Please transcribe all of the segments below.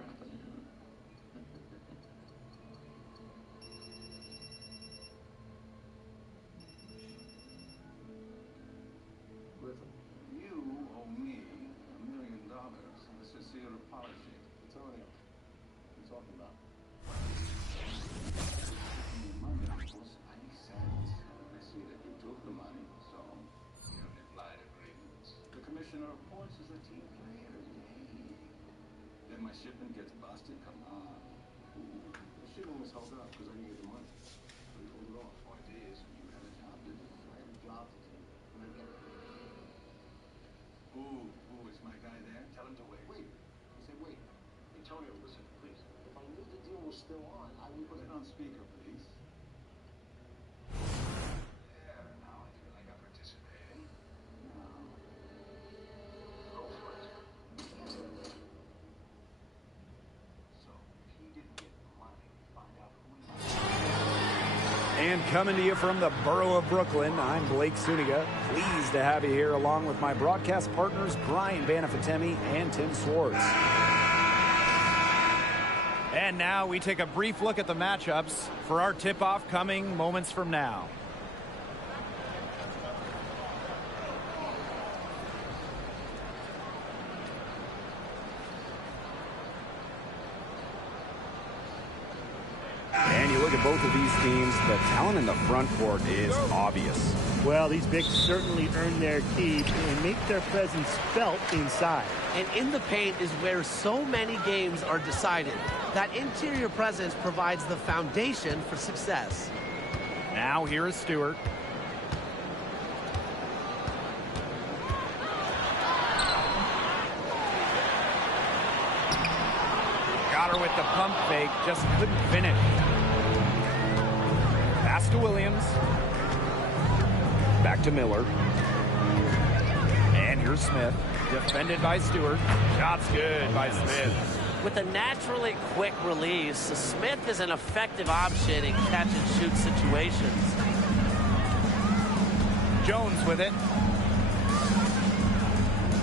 afternoon. Listen, You owe me $1 million. This is your apology. Antonio, what are you talking about? Money was 90 cents. I see that you took the money, so we have an implied agreement. The commissioner of ports is a team player. Yay. Then my shipment gets busted. Come on. Ooh, the shipment was held up because I didn't get the money. So you hold it off. Point is, you have a job to do. I have a job to do, and I get it. Ooh, is my guy there? Tell him to wait. Wait. I said wait. Antonio, listen, please. If I knew the deal was still on, I would Put it on speaker, please. There, now I feel like I'm participating. Now. go for it. So, if he didn't get the money, find out who he And coming to you from the borough of Brooklyn, I'm Blake Suniga. Pleased to have you here along with my broadcast partners, Brian Banafatemi and Tim Swartz. And now we take a brief look at the matchups for our tip-off coming moments from now. And you look at both of these teams, the talent in the front court is obvious. Well, these bigs certainly earn their keep and make their presence felt inside. And in the paint is where so many games are decided. That interior presence provides the foundation for success. Now here is Stewart. Got her with the pump fake, just couldn't finish. Pass to Williams. Back to Miller. And here's Smith. Defended by Stewart. Shot's good by Smith. With a naturally quick release, Smith is an effective option in catch-and-shoot situations. Jones with it.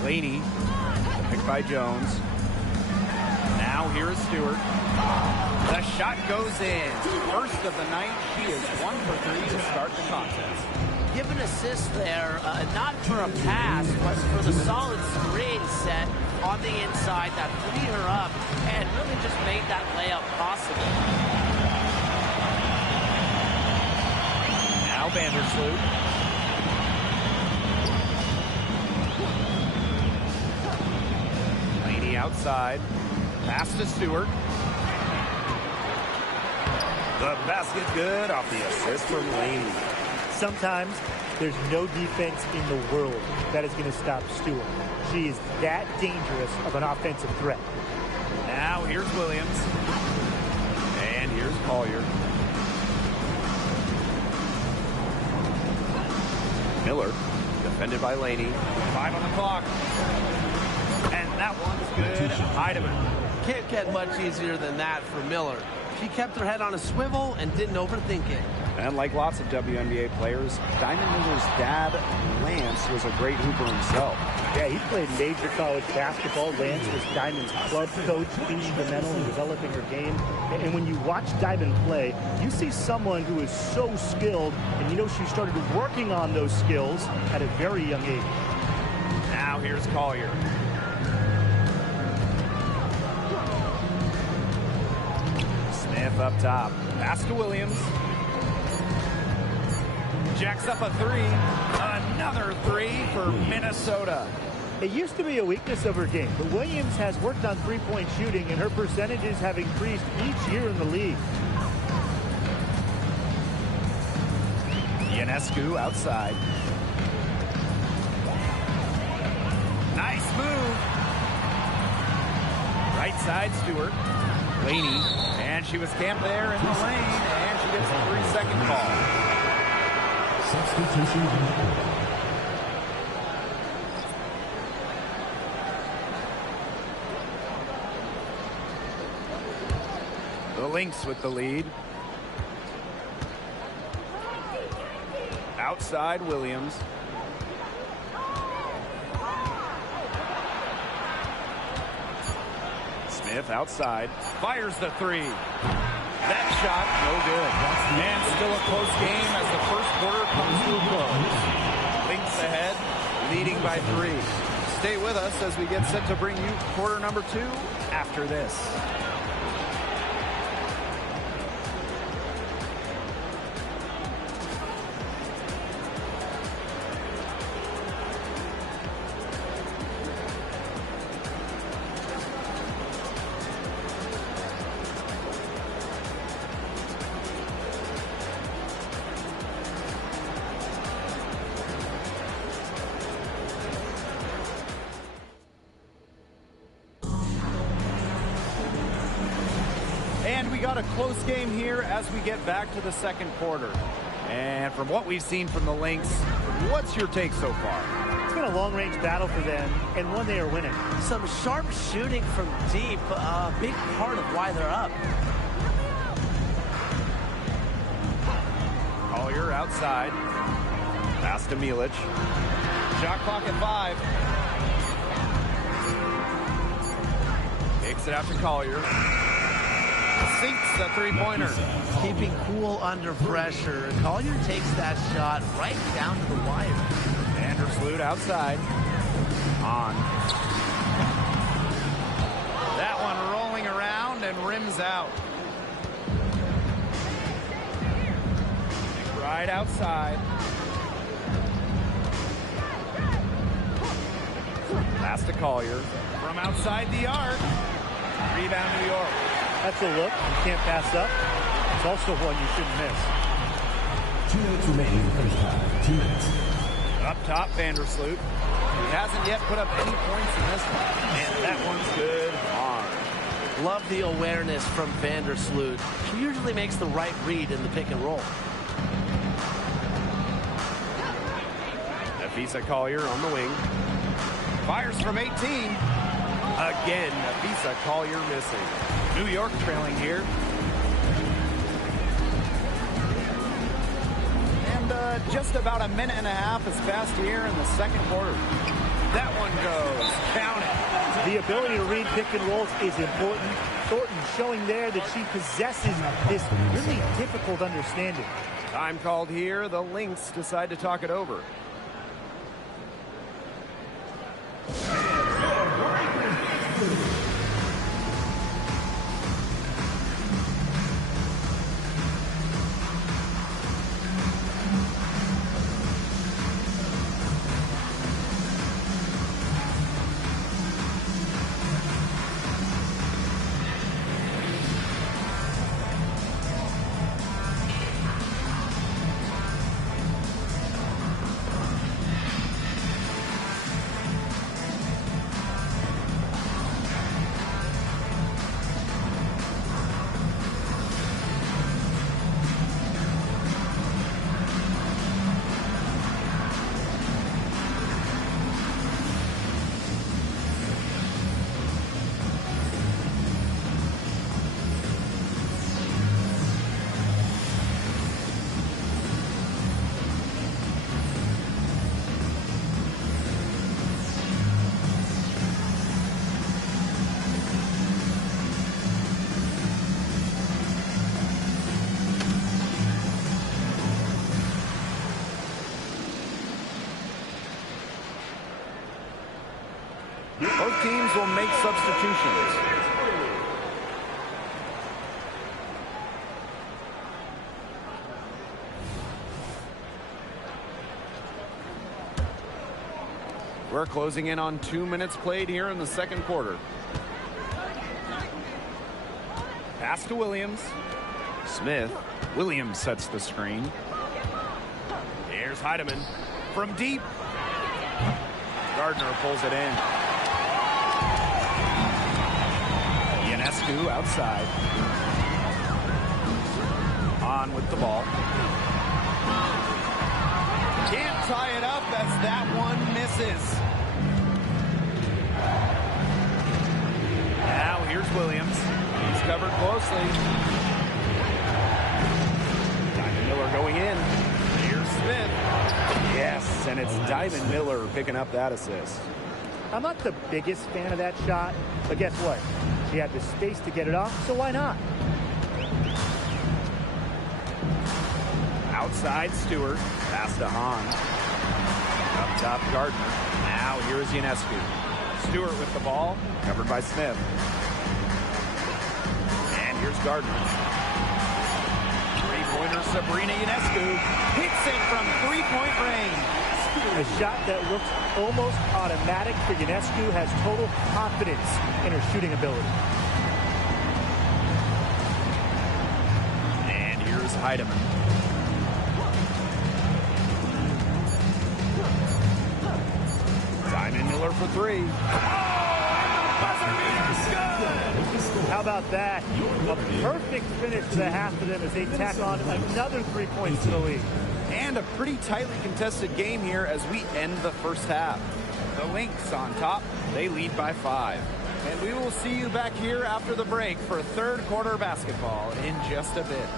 Laney. Picked by Jones. Now here is Stewart. The shot goes in. First of the night. She is 1 for 3 to start the contest. Give an assist there, not for a pass, but for the solid screen set on the inside that freed her up and really just made that layup possible. Now Vandersloot. Laney outside. Pass to Stewart. The basket good off the assist from Laney. Sometimes there's no defense in the world that is going to stop Stewart. She is that dangerous of an offensive threat. Now here's Williams. And here's Collier. Miller, defended by Laney. 5 on the clock. And that one's good. Heidemann. Can't get much easier than that for Miller. She kept her head on a swivel and didn't overthink it. And like lots of WNBA players, Diamond Miller's dad, Lance, was a great hooper himself. Yeah, he played major college basketball. Lance was Diamond's club coach, instrumental in developing her game. And when you watch Diamond play, you see someone who is so skilled, and you know she started working on those skills at a very young age. Now here's Collier. Smith up top. Pass to Williams. Jacks up a 3. Another 3 for Minnesota. It used to be a weakness of her game, but Williams has worked on three-point shooting, and her percentages have increased each year in the league. Ionescu outside. Nice move. Right side, Stewart. Laney. And she was camped there in the lane, and she gets a 3-second call. Substitution. The Lynx with the lead. Outside, Williams. Smith outside, fires the three. That shot, no good. And still a close game as the first quarter comes to a close. Lynx ahead, leading by 3. Stay with us as we get set to bring you quarter number 2 after this. Got a close game here as we get back to the second quarter. And from what we've seen from the Lynx, what's your take so far? It's been a long-range battle for them, and one they are winning. Some sharp shooting from deep, a big part of why they're up. Collier outside. Pass to Milic. Shot clock at 5. Takes it out to Collier. Sinks the three-pointer. Keeping cool under pressure. Collier takes that shot right down to the wire. Vandersloot outside. On. That one rolling around and rims out. Right outside. Pass to Collier. From outside the arc. Rebound New York. That's a look you can't pass up. It's also one you shouldn't miss. 2 minutes remaining in the first half. 2 minutes. Up top, Vandersloot. He hasn't yet put up any points in this one. And that one's good on. Love the awareness from Vandersloot. He usually makes the right read in the pick and roll. Nafisa Collier on the wing. Fires from 18. Again, Nafisa Collier missing. New York trailing here. And just about a minute and a half has passed here in the second quarter. That one goes. Count it. The ability to read pick and rolls is important. Thornton showing there that she possesses this really difficult understanding. Time called here. The Lynx decide to talk it over. Both teams will make substitutions. We're closing in on 2 minutes played here in the second quarter. Pass to Williams. Smith. Williams sets the screen. Here's Heidemann from deep. Gardner pulls it in. Ionescu outside. On with the ball. Can't tie it up as that one misses. Now here's Williams. He's covered closely. Diamond Miller going in. Here's Smith. Yes, and it's Diamond Miller picking up that assist. I'm not the biggest fan of that shot, but guess what? He had the space to get it off, so why not? Outside Stewart, pass to Hahn. Up top Gardner. Now here's Ionescu. Stewart with the ball, covered by Smith. And here's Gardner. Three-pointer Sabrina Ionescu hits it from three-point range. A shot that looks almost automatic for Ionescu has total confidence in her shooting ability. And here's Heidemann. Simon Miller for three. How about that? A perfect finish to the half for them as they tack on another 3 points to the lead. And a pretty tightly contested game here as we end the first half. The Lynx on top. They lead by 5. And we will see you back here after the break for third quarter basketball in just a bit.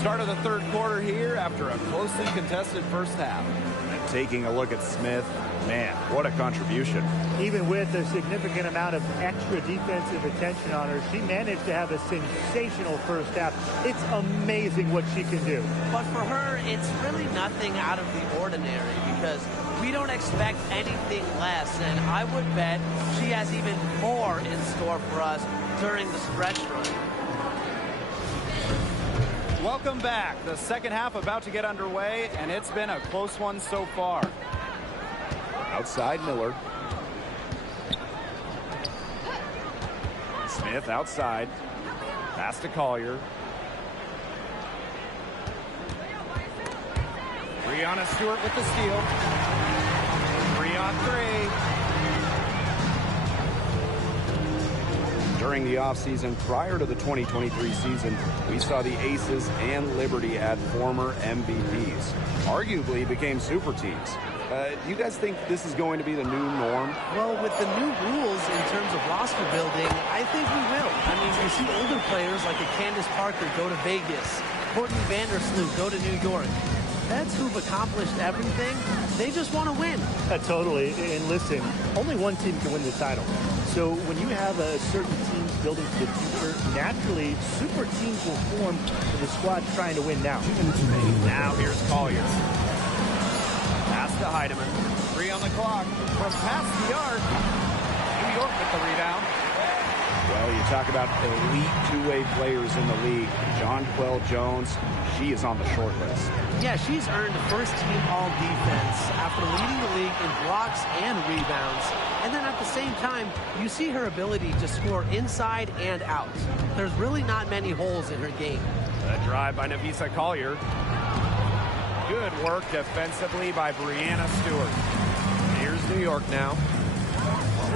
Start of the third quarter here after a closely contested first half. And taking a look at Smith, man, what a contribution. Even with a significant amount of extra defensive attention on her, she managed to have a sensational first half. It's amazing what she can do. But for her, it's really nothing out of the ordinary because we don't expect anything less, and I would bet she has even more in store for us during the stretch run. Welcome back. The second half about to get underway, and it's been a close one so far. Outside Miller. Smith outside. Pass to Collier. Breanna Stewart with the steal. 3 on 3. During the offseason prior to the 2023 season, we saw the Aces and Liberty add former MVPs. Arguably became super teams. Do you guys think this is going to be the new norm? Well, with the new rules in terms of roster building, I think we will. I mean, you see older players like a Candace Parker go to Vegas, Courtney Vandersloot go to New York. Vets who've accomplished everything, they just want to win. Totally. And listen, only one team can win the title. So when you have a certain team building for the future, naturally, super teams will form for the squad trying to win now. Now here's Collier. Pass to Heidemann. 3 on the clock. From past the arc. New York with the rebound. Well, you talk about elite two-way players in the league. Jonquel Jones, she is on the short list. Yeah, she's earned first-team all-defense after leading the league in blocks and rebounds. And then at the same time, you see her ability to score inside and out. There's really not many holes in her game. A drive by Nafisa Collier. Good work defensively by Breanna Stewart. Here's New York now.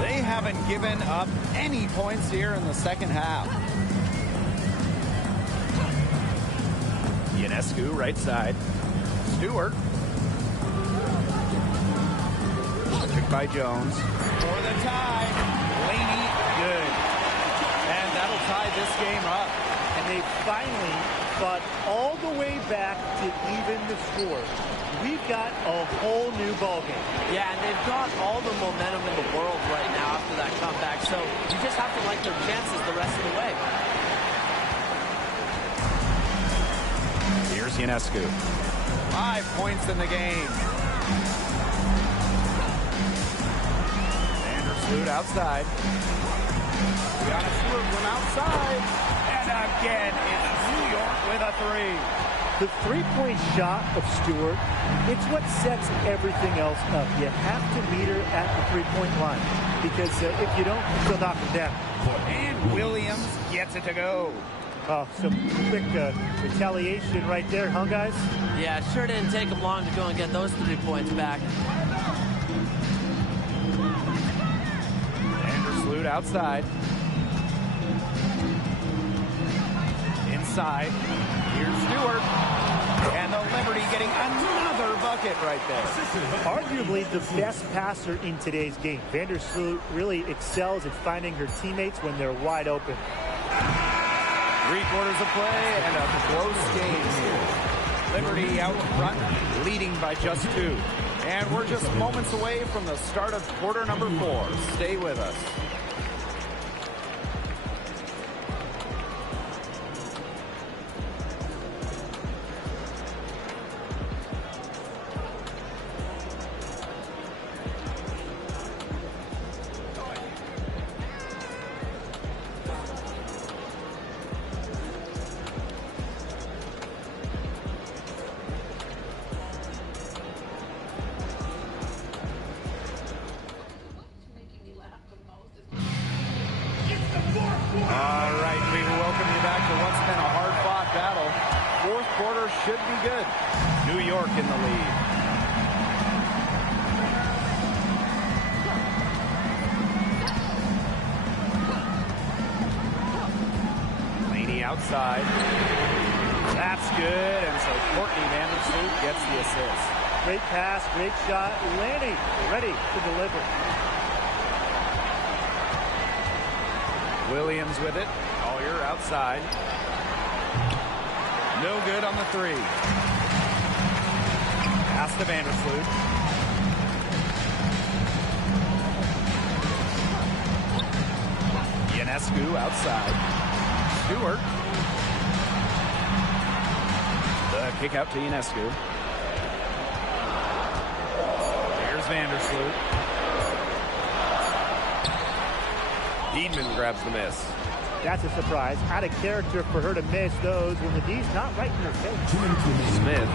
They haven't given up any points here in the second half. Ionescu, right side. Stewart. Picked by Jones. For the tie. Laney, good. And that'll tie this game up. And they finally fought all the way back to even the score. We've got a whole new ballgame. Yeah, and they've got all the momentum in the world right now after that comeback. So you just have to like their chances the rest of the way. Here's Ionescu. 5 points in the game. Vandersloot outside. Brianna Stewart from outside. And again, it's New York with a three. The three-point shot of Stewart, it's what sets everything else up. You have to meet her at the three-point line because if you don't, she'll knock it down. And Williams gets it to go. Oh, some quick retaliation right there, huh, guys? Yeah, sure didn't take them long to go and get those 3 points back. Vandersloot outside. Inside. Here's Stewart. And the Liberty getting another bucket right there. Arguably the best passer in today's game. Vandersloot really excels at finding her teammates when they're wide open. 3/4 of play and a close game here. Liberty out front, leading by just 2. And we're just moments away from the start of quarter number 4. Stay with us. All right, we welcome you back to what's been a hard-fought battle. Fourth quarter should be good. New York in the lead. Laney outside. That's good, and so Courtney Vandersloot gets the assist. Great pass, great shot. Laney ready to deliver. Williams with it. Collier outside. No good on the 3. Pass to Vandersloot. Ionescu outside. Stewart. The kick out to Ionescu. Here's Vandersloot. Deedman grabs the miss. That's a surprise. Out of character for her to miss those when the D's not right in her face. Smith.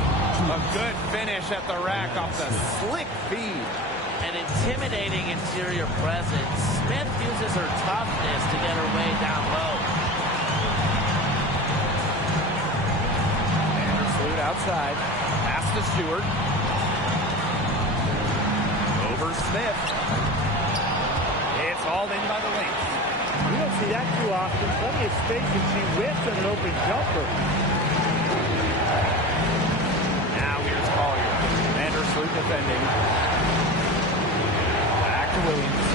A good finish at the rack off the slick feed. An intimidating interior presence. Smith uses her toughness to get her way down low. Vandersloot outside. Pass to Stewart. Over Smith. It's hauled in by the length. We don't see that too often. Plenty of space, and she whips on an open jumper. Now here's Collier. Vandersloot defending. Back to Williams.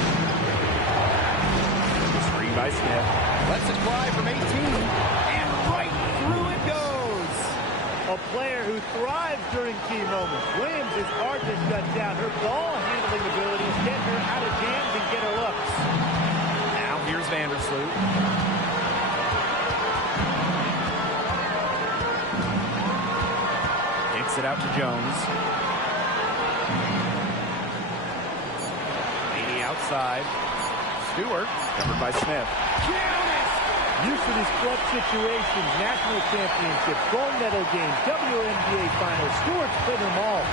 Screen by Smith. Lets it fly from 18. And right through it goes. A player who thrives during key moments. Williams is hard to shut down. Her ball handling abilities get her out of jams and get her looks. Now here's Vandersloot. Kicks it out to Jones. Laney outside. Stewart, covered by Smith. Used to these clutch situations, national championships, gold medal games, WNBA finals. Stewart's put them all.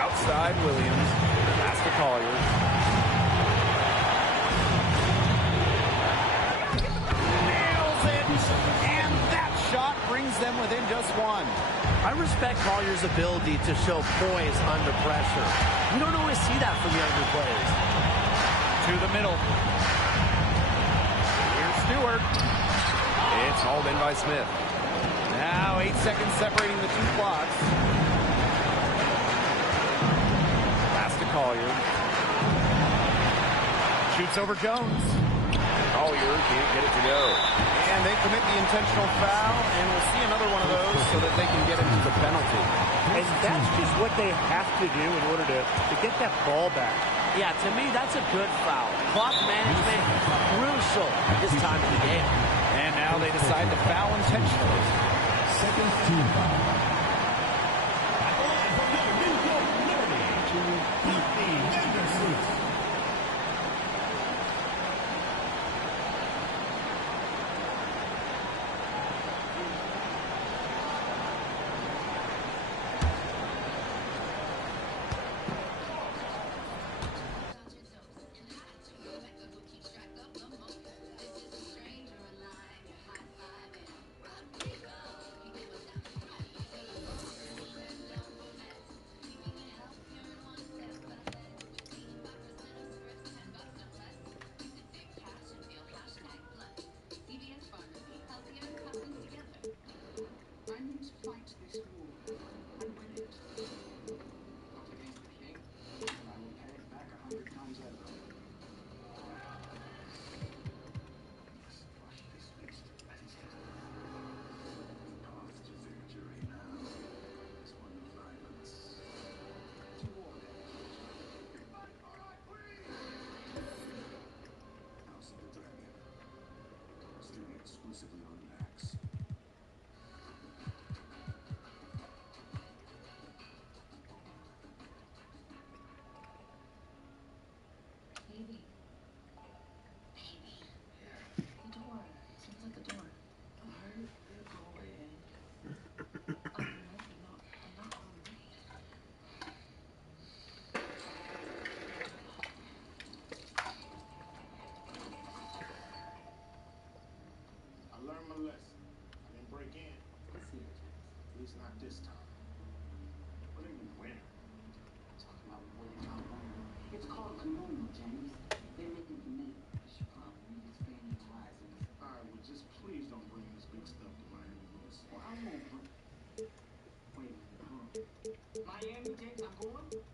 Outside Williams. Pass to Collier. Nails it. And that shot brings them within just 1. I respect Collier's ability to show poise under pressure. You don't always see that from younger players. To the middle. Here's Stewart. It's hauled in by Smith. Now 8 seconds separating the 2 clocks. Pass to Collier. Shoots over Jones. Collier can't get it to go. And they commit the intentional foul, and we'll see another one of those so that they can get into the penalty. And that's just what they have to do in order to get that ball back. Yeah, to me, that's a good foul. Clock management, crucial at this time of the game. And now they decide to foul intentionally. Second team foul.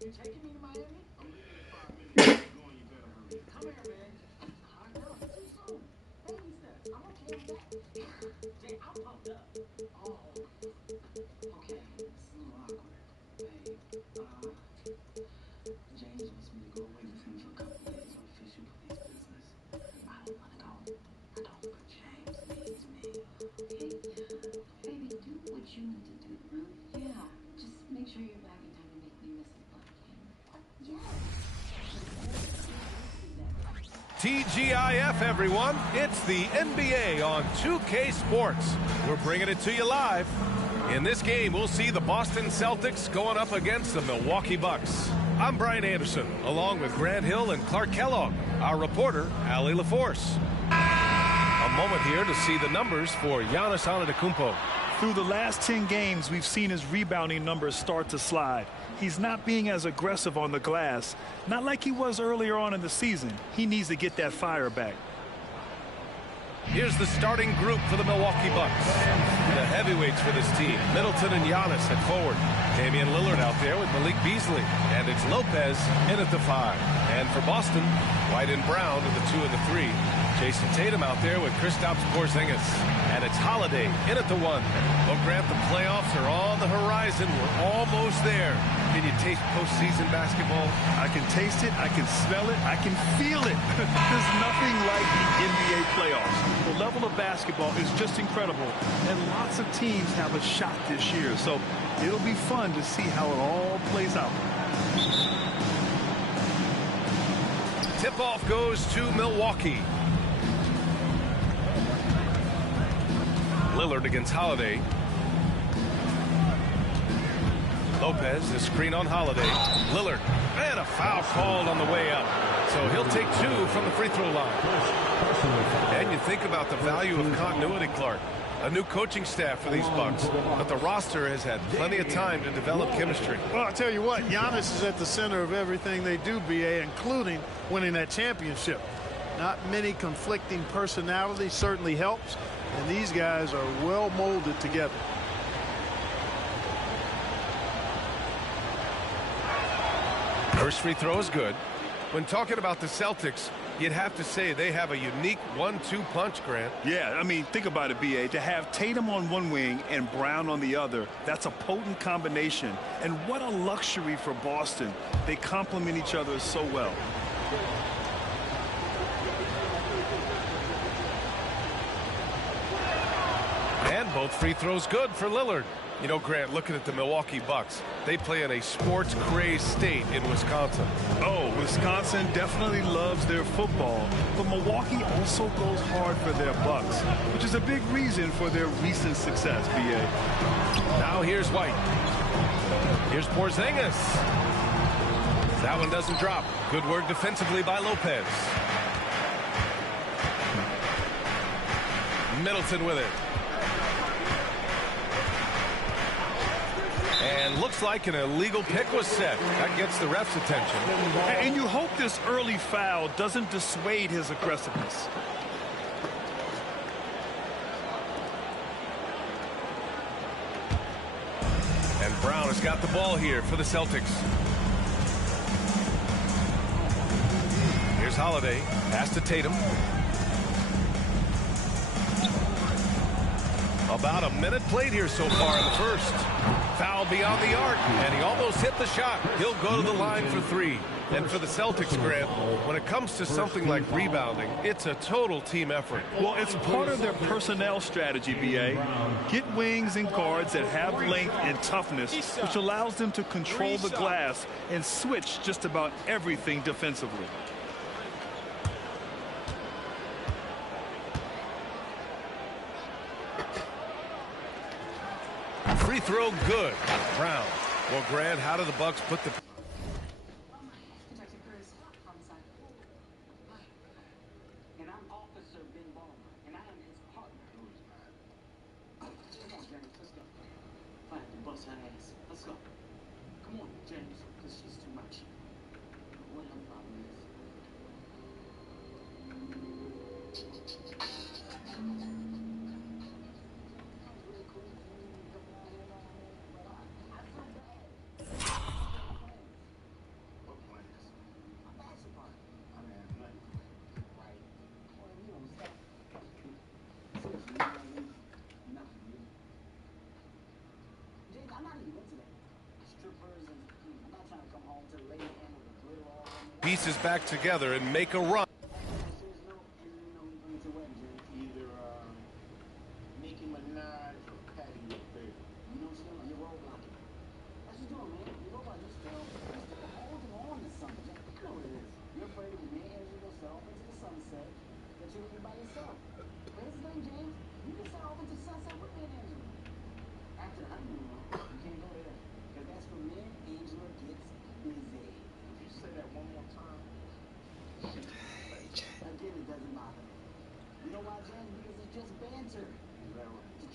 You taking me to Miami? I'm leaving in 5 minutes. You're going, you better hurry. Come here, man. I know, it's too soon. Baby steps. I'm okay with that. Jay, I'm pumped up. Oh. Okay, it's a little awkward. Babe, James wants me to go away with him for a couple days on official police business. I don't want to go. I don't, but James needs me. Okay, baby, do what you need to do. Yeah, just make sure you're back in time to make me Mrs. Blackhead. TGIF, everyone. It's the NBA on 2K Sports. We're bringing it to you live. In this game, we'll see the Boston Celtics going up against the Milwaukee Bucks. I'm Brian Anderson, along with Grant Hill and Clark Kellogg. Our reporter, Allie LaForce. A moment here to see the numbers for Giannis Antetokounmpo. Through the last 10 games, we've seen his rebounding numbers start to slide. He's not being as aggressive on the glass, not like he was earlier on in the season. He needs to get that fire back. Here's the starting group for the Milwaukee Bucks. The heavyweights for this team, Middleton and Giannis at forward. Damian Lillard out there with Malik Beasley. And it's Lopez in at the 5. And for Boston, White and Brown are the 2 and the 3. Jason Tatum out there with Kristaps Porzingis. And it's Holiday in at the 1. Well, Grant, the playoffs are on the horizon. We're almost there. Can you taste postseason basketball? I can taste it, I can smell it, I can feel it. There's nothing like the NBA playoffs. The level of basketball is just incredible, and lots of teams have a shot this year, so it'll be fun to see how it all plays out. Tip-off goes to Milwaukee. Lillard against Holiday. Lopez, the screen on Holiday. Lillard, and a foul called on the way up. So he'll take 2 from the free throw line. And you think about the value of continuity, Clark. A new coaching staff for these Bucks, but the roster has had plenty of time to develop chemistry. Well, I'll tell you what, Giannis is at the center of everything they do, BA, including winning that championship. Not many conflicting personalities certainly helps, and these guys are well molded together. First free throw is good. When talking about the Celtics, you'd have to say they have a unique 1-2 punch, Grant. Yeah, I mean, think about it, B.A. To have Tatum on one wing and Brown on the other, that's a potent combination. And what a luxury for Boston. They complement each other so well. And both free throws good for Lillard. You know, Grant, looking at the Milwaukee Bucks, they play in a sports-crazed state in Wisconsin. Oh, Wisconsin definitely loves their football, but Milwaukee also goes hard for their Bucks, which is a big reason for their recent success, B.A. Now here's White. Here's Porzingis. That one doesn't drop. Good work defensively by Lopez. Middleton with it. And looks like an illegal pick was set. That gets the ref's attention. And you hope this early foul doesn't dissuade his aggressiveness. And Brown has got the ball here for the Celtics. Here's Holiday. Pass to Tatum. About a minute played here so far in the first. Foul beyond the arc, and he almost hit the shot. He'll go to the line for 3. And for the Celtics, Grant, when it comes to something like rebounding, it's a total team effort. Well, it's part of their personnel strategy, B.A. Get wings and guards that have length and toughness, which allows them to control the glass and switch just about everything defensively. Free throw good. Brown. Well, Grant, how do the Bucks put the... And I'm Officer Ben Ballmer, and I am his partner. Come on, James, let's go. Fine, bust her ass. Let's go. Come on, James, because she's too much. What her problem is. pieces back together and make a run.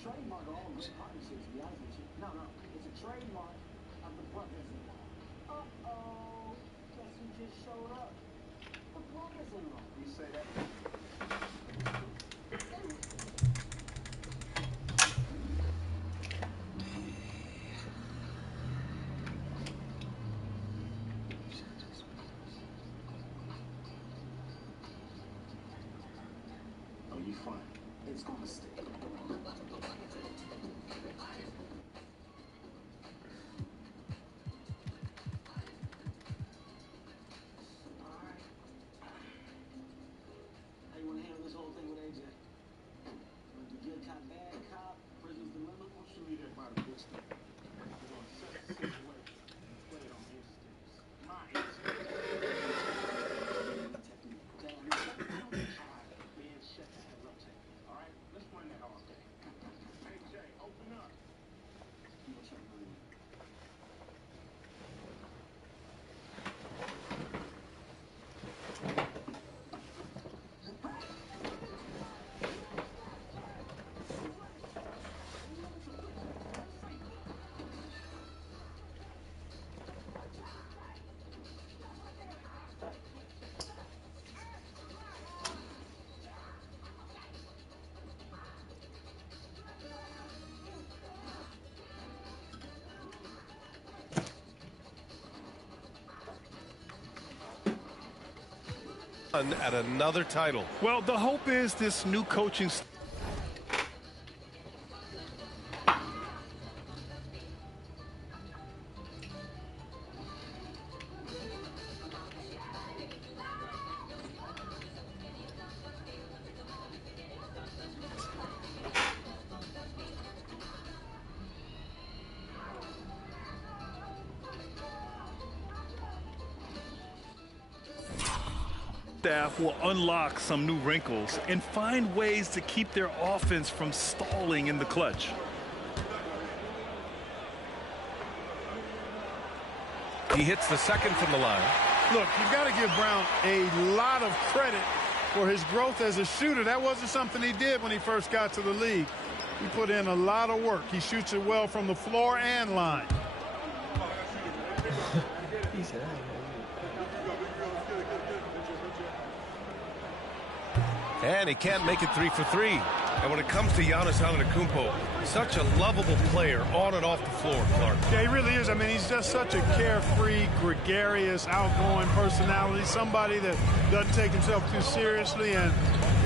Trademark of all good partnerships, to be honest with you. No, it's a trademark of the brothers-in-law. Uh-oh, guess who just showed up? The brothers-in-law. You say that? Oh, you fine. It's gonna stick. At another title. Well, the hope is this new coaching staff will unlock some new wrinkles and find ways to keep their offense from stalling in the clutch. He hits the second from the line. Look, you've got to give Brown a lot of credit for his growth as a shooter. That wasn't something he did when he first got to the league. He put in a lot of work. He shoots it well from the floor and line. And he can't make it 3 for 3. And when it comes to Giannis Antetokounmpo, such a lovable player on and off the floor, Clark. Yeah, he really is. I mean, he's just such a carefree, gregarious, outgoing personality, somebody that doesn't take himself too seriously, and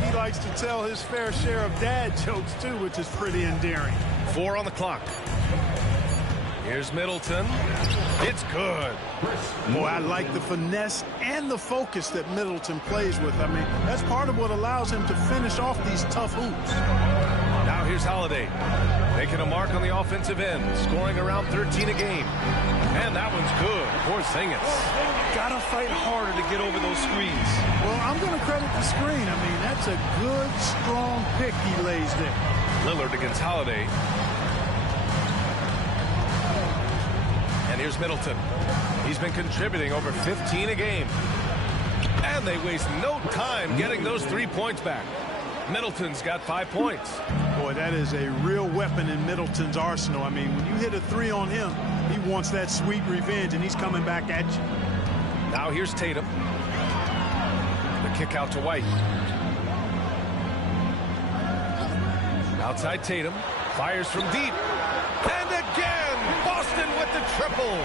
he likes to tell his fair share of dad jokes, too, which is pretty endearing. 4 on the clock. Here's Middleton. It's good. Boy, I like the finesse and the focus that Middleton plays with. I mean, that's part of what allows him to finish off these tough hoops. Now here's Holiday, making a mark on the offensive end, scoring around 13 a game. And that one's good. Porzingis. Gotta fight harder to get over those screens. Well, I'm going to credit the screen. I mean, that's a good, strong pick he lays there. Lillard against Holiday. And here's Middleton. He's been contributing over 15 a game. And they waste no time getting those 3 points back. Middleton's got 5 points. Boy, that is a real weapon in Middleton's arsenal. I mean, when you hit a 3 on him, he wants that sweet revenge, and he's coming back at you. Now here's Tatum. The kick out to White. Outside Tatum. Fires from deep. And again, Boston with the triple.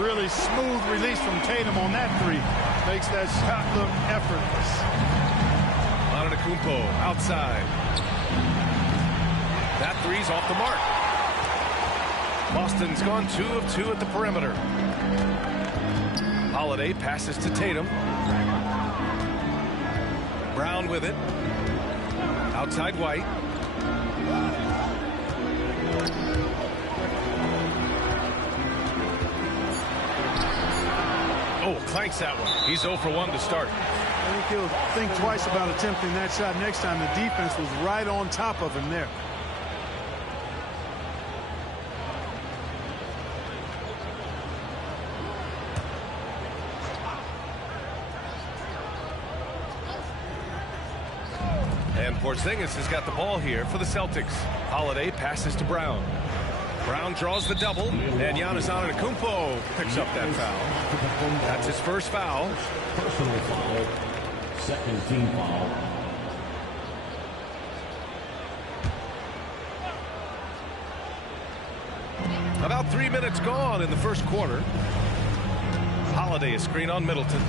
Really smooth release from Tatum on that 3. Makes that shot look effortless. Antetokounmpo outside. That 3's off the mark. Boston's gone 2 of 2 at the perimeter. Holiday passes to Tatum. Brown with it. Outside White. Oh, clanks that one. He's 0 for 1 to start. I think he'll think twice about attempting that shot next time. The defense was right on top of him there. And Porzingis has got the ball here for the Celtics. Holiday passes to Brown. Brown draws the double, and Giannis Antetokounmpo picks up that foul. That's his first foul. Personal foul. Second team foul. About 3 minutes gone in the first quarter. Holiday, a screen on Middleton.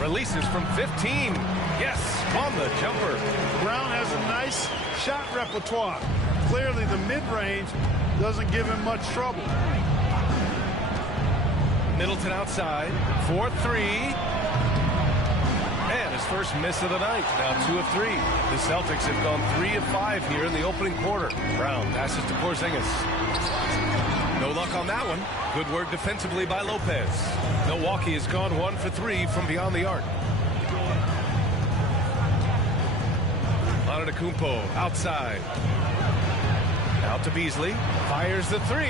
Releases from 15. Yes, on the jumper. Brown has a nice shot repertoire. Clearly the mid-range doesn't give him much trouble. Middleton outside for 3. And his first miss of the night. Now 2 of 3. The Celtics have gone 3 of 5 here in the opening quarter. Brown passes to Porzingis. No luck on that one. Good work defensively by Lopez. Milwaukee has gone 1 for 3 from beyond the arc. Antetokounmpo outside. Out to Beasley. Fires the 3.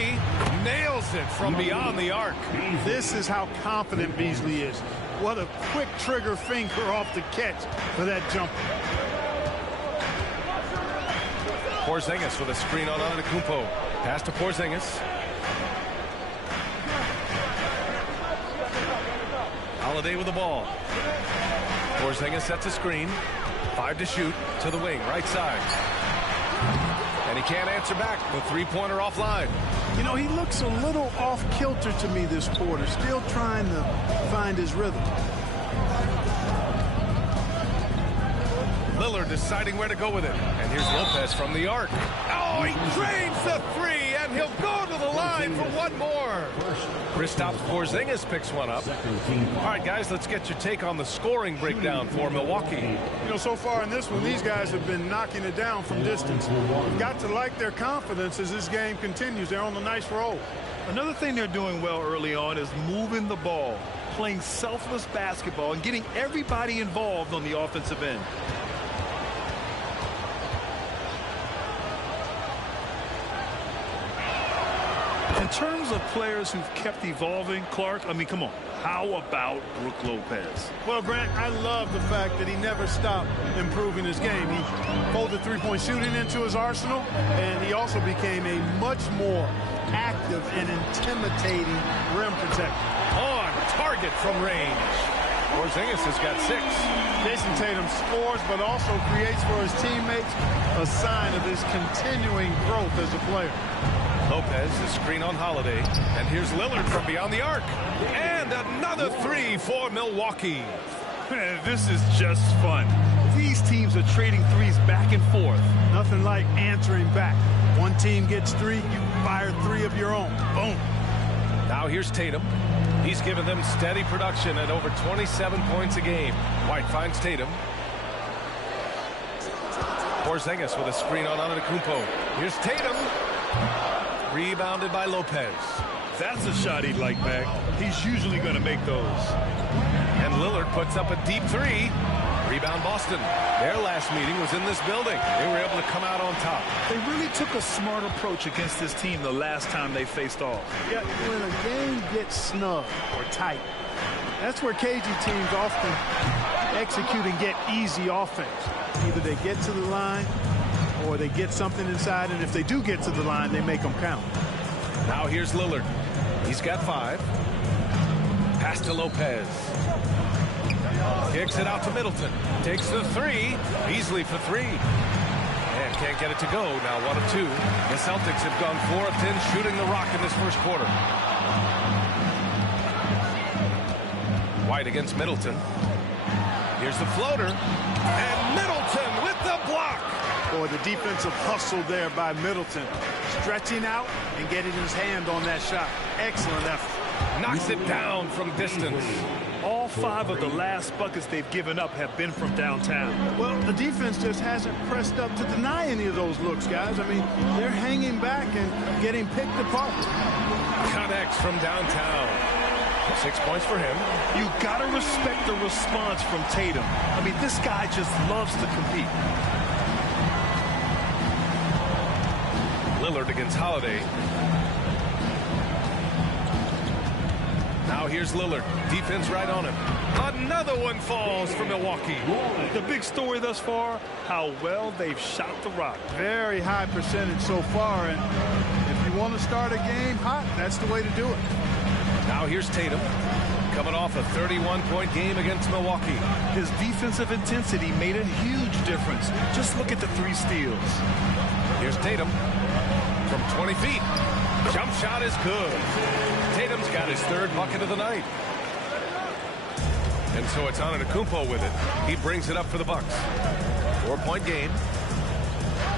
Nails it from beyond the arc. This is how confident Beasley is. What a quick trigger finger off the catch for that jumper. Porzingis with a screen on Antetokounmpo. Pass to Porzingis. Holiday with the ball. Porzingis sets a screen. 5 to shoot to the wing, right side. And he can't answer back. The three-pointer offline. You know, he looks a little off-kilter to me this quarter. Still trying to find his rhythm. Lillard deciding where to go with it. And here's Lopez from the arc. Oh, he drains the 3, and he'll go to the line for one more. Kristaps Porzingis picks one up. All right, guys, let's get your take on the scoring breakdown for Milwaukee. You know, so far in this one, these guys have been knocking it down from distance. You've got to like their confidence as this game continues. They're on a nice roll. Another thing they're doing well early on is moving the ball, playing selfless basketball, and getting everybody involved on the offensive end. In terms of players who've kept evolving, Clark, I mean, come on. How about Brook Lopez? Well, Grant, I love the fact that he never stopped improving his game. He folded three-point shooting into his arsenal, and he also became a much more active and intimidating rim protector. On target from range. Porzingis has got 6. Jason Tatum scores, but also creates for his teammates a sign of his continuing growth as a player. Lopez, the screen on Holiday. And here's Lillard from beyond the arc. And another 3 for Milwaukee. Man, this is just fun. These teams are trading threes back and forth. Nothing like answering back. One team gets 3, you fire 3 of your own. Boom. Now here's Tatum. He's given them steady production at over 27 points a game. White finds Tatum. Porzingis with a screen on Antetokounmpo. Here's Tatum. Rebounded by Lopez. That's a shot he'd like back. He's usually going to make those. And Lillard puts up a deep 3. Rebound Boston. Their last meeting was in this building. They were able to come out on top. They really took a smart approach against this team the last time they faced off. Yeah, when a game gets snug or tight, that's where KG teams often execute and get easy offense. Either they get to the line or they get something inside, and if they do get to the line, they make them count. Now here's Lillard. He's got 5. Pass to Lopez. Kicks it out to Middleton. Takes the 3. Beasley for 3. And can't get it to go. Now 1 of 2. The Celtics have gone 4 of 10 shooting the rock in this first quarter. White against Middleton. Here's the floater. And Middleton with the block. Boy, the defensive hustle there by Middleton. Stretching out and getting his hand on that shot. Excellent effort. knocks it down from distance. All 5 of the last buckets they've given up have been from downtown. Well, the defense just hasn't pressed up to deny any of those looks, guys. I mean, they're hanging back and getting picked apart. Connects from downtown. 6 points for him. You gotta respect the response from Tatum. I mean, this guy just loves to compete. Lillard against Holiday. Now here's Lillard. Defense right on him. Another one falls for Milwaukee. The big story thus far, how well they've shot the rock. Very high percentage so far, and if you want to start a game hot, that's the way to do it. Now here's Tatum, coming off a 31-point game against Milwaukee. His defensive intensity made a huge difference. Just look at the 3 steals. Here's Tatum from 20 feet. Jump shot is good. Tatum's got his 3rd bucket of the night. And so it's Antetokounmpo with it. He brings it up for the Bucks. 4-point game.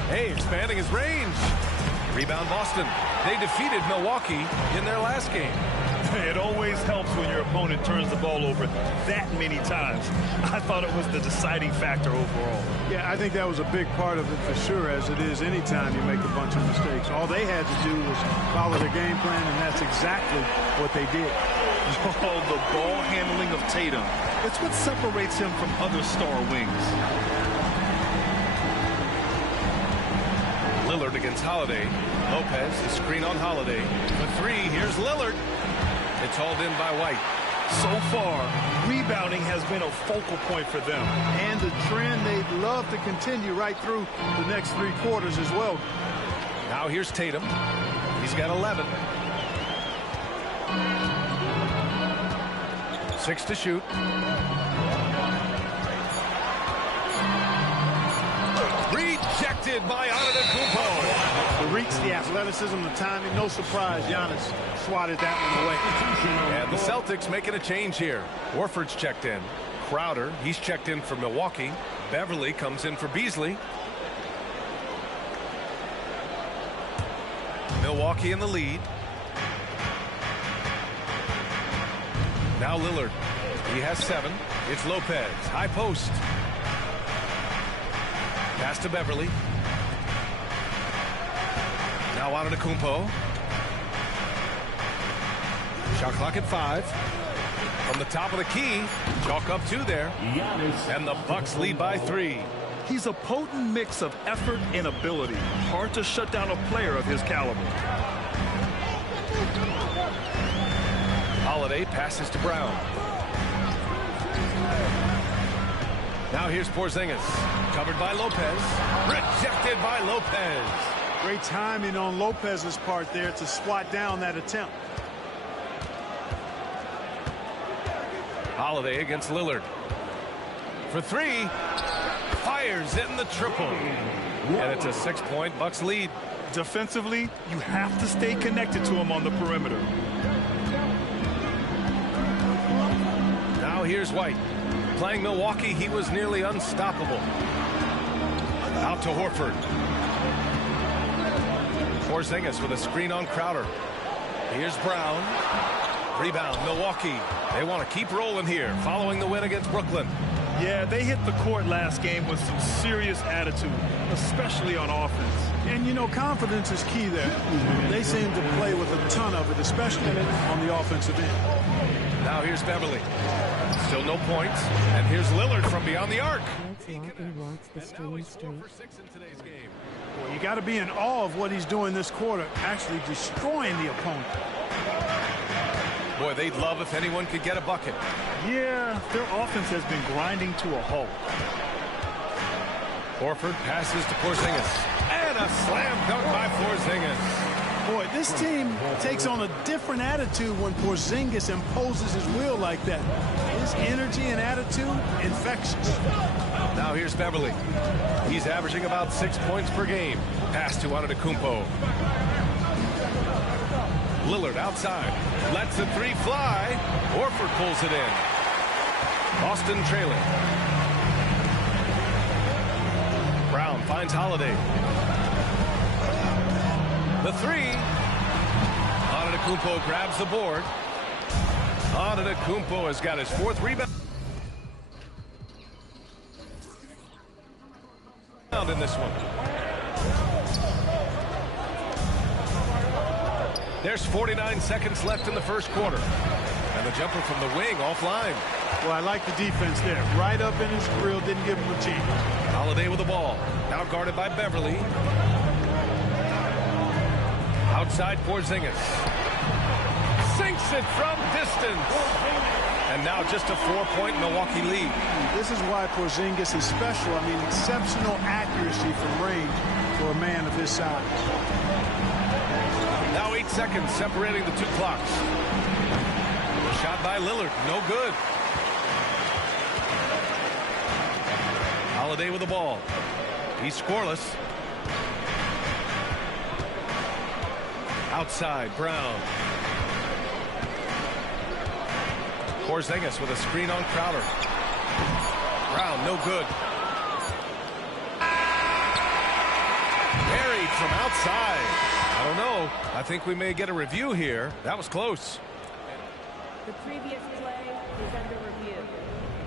Hey, expanding his range. Rebound Boston. They defeated Milwaukee in their last game. It always helps when your opponent turns the ball over that many times. I thought it was the deciding factor overall. Yeah, I think that was a big part of it for sure, as it is anytime you make a bunch of mistakes. All they had to do was follow their game plan, and that's exactly what they did. Oh, the ball handling of Tatum. It's what separates him from other star wings. Lillard against Holiday. Lopez, the screen on Holiday. For 3, here's Lillard. It's hauled in by White. So far, rebounding has been a focal point for them. And the trend they'd love to continue right through the next 3 quarters as well. Now here's Tatum. He's got 11. 6 to shoot. Rejected by Antetokounmpo. The reach, the athleticism, the timing, no surprise Giannis swatted that one away. And the Celtics making a change here. Horford's checked in. Crowder, he's checked in for Milwaukee. Beverly comes in for Beasley. Milwaukee in the lead. Now Lillard. He has 7. It's Lopez. High post. Pass to Beverly. Now Antetokounmpo. Shot clock at 5. From the top of the key. Chalk up 2 there. And the Bucks lead by 3. He's a potent mix of effort and ability. Hard to shut down a player of his caliber. Holiday passes to Brown. Now here's Porzingis. Covered by Lopez. Rejected by Lopez. Great timing on Lopez's part there to swat down that attempt. Holiday against Lillard. For 3. Fires in the triple. And it's a 6-point Bucks lead. Defensively, you have to stay connected to him on the perimeter. Now here's White. Playing Milwaukee, he was nearly unstoppable. Out to Horford. Porzingis with a screen on Crowder. Here's Brown. Rebound, Milwaukee. They want to keep rolling here, following the win against Brooklyn. Yeah, they hit the court last game with some serious attitude, especially on offense. And, you know, confidence is key there. They seem to play with a ton of it, especially on the offensive end. Now here's Beverly. Still no points. And here's Lillard from beyond the arc. Well, you got to be in awe of what he's doing this quarter, actually destroying the opponent. Boy, they'd love if anyone could get a bucket. Yeah, their offense has been grinding to a halt. Horford passes to Porzingis. And a slam dunk by Porzingis. Boy, this team takes on a different attitude when Porzingis imposes his will like that. His energy and attitude, infectious. Now here's Beverly. He's averaging about 6 points per game. Pass to Antetokounmpo. Lillard outside. Lets the 3 fly. Horford pulls it in. Boston trailing. Brown finds Holiday. The 3. Antetokounmpo grabs the board. Antetokounmpo has got his 4th rebound in this one. There's 49 seconds left in the first quarter. And the jumper from the wing offline. Well, I like the defense there. Right up in his grill, didn't give him a chance. Holiday with the ball. Now guarded by Beverly. Outside Porzingis. Sinks it from distance. And now just a 4-point Milwaukee lead. This is why Porzingis is special. I mean, exceptional accuracy from range for a man of his size. Now 8 seconds separating the 2 clocks. Shot by Lillard, no good. Holiday with the ball. He's scoreless. Outside, Brown. Porzingis with a screen on Crowder. Brown, no good. Buried from outside. I don't know. I think we may get a review here. That was close. The previous play is under review.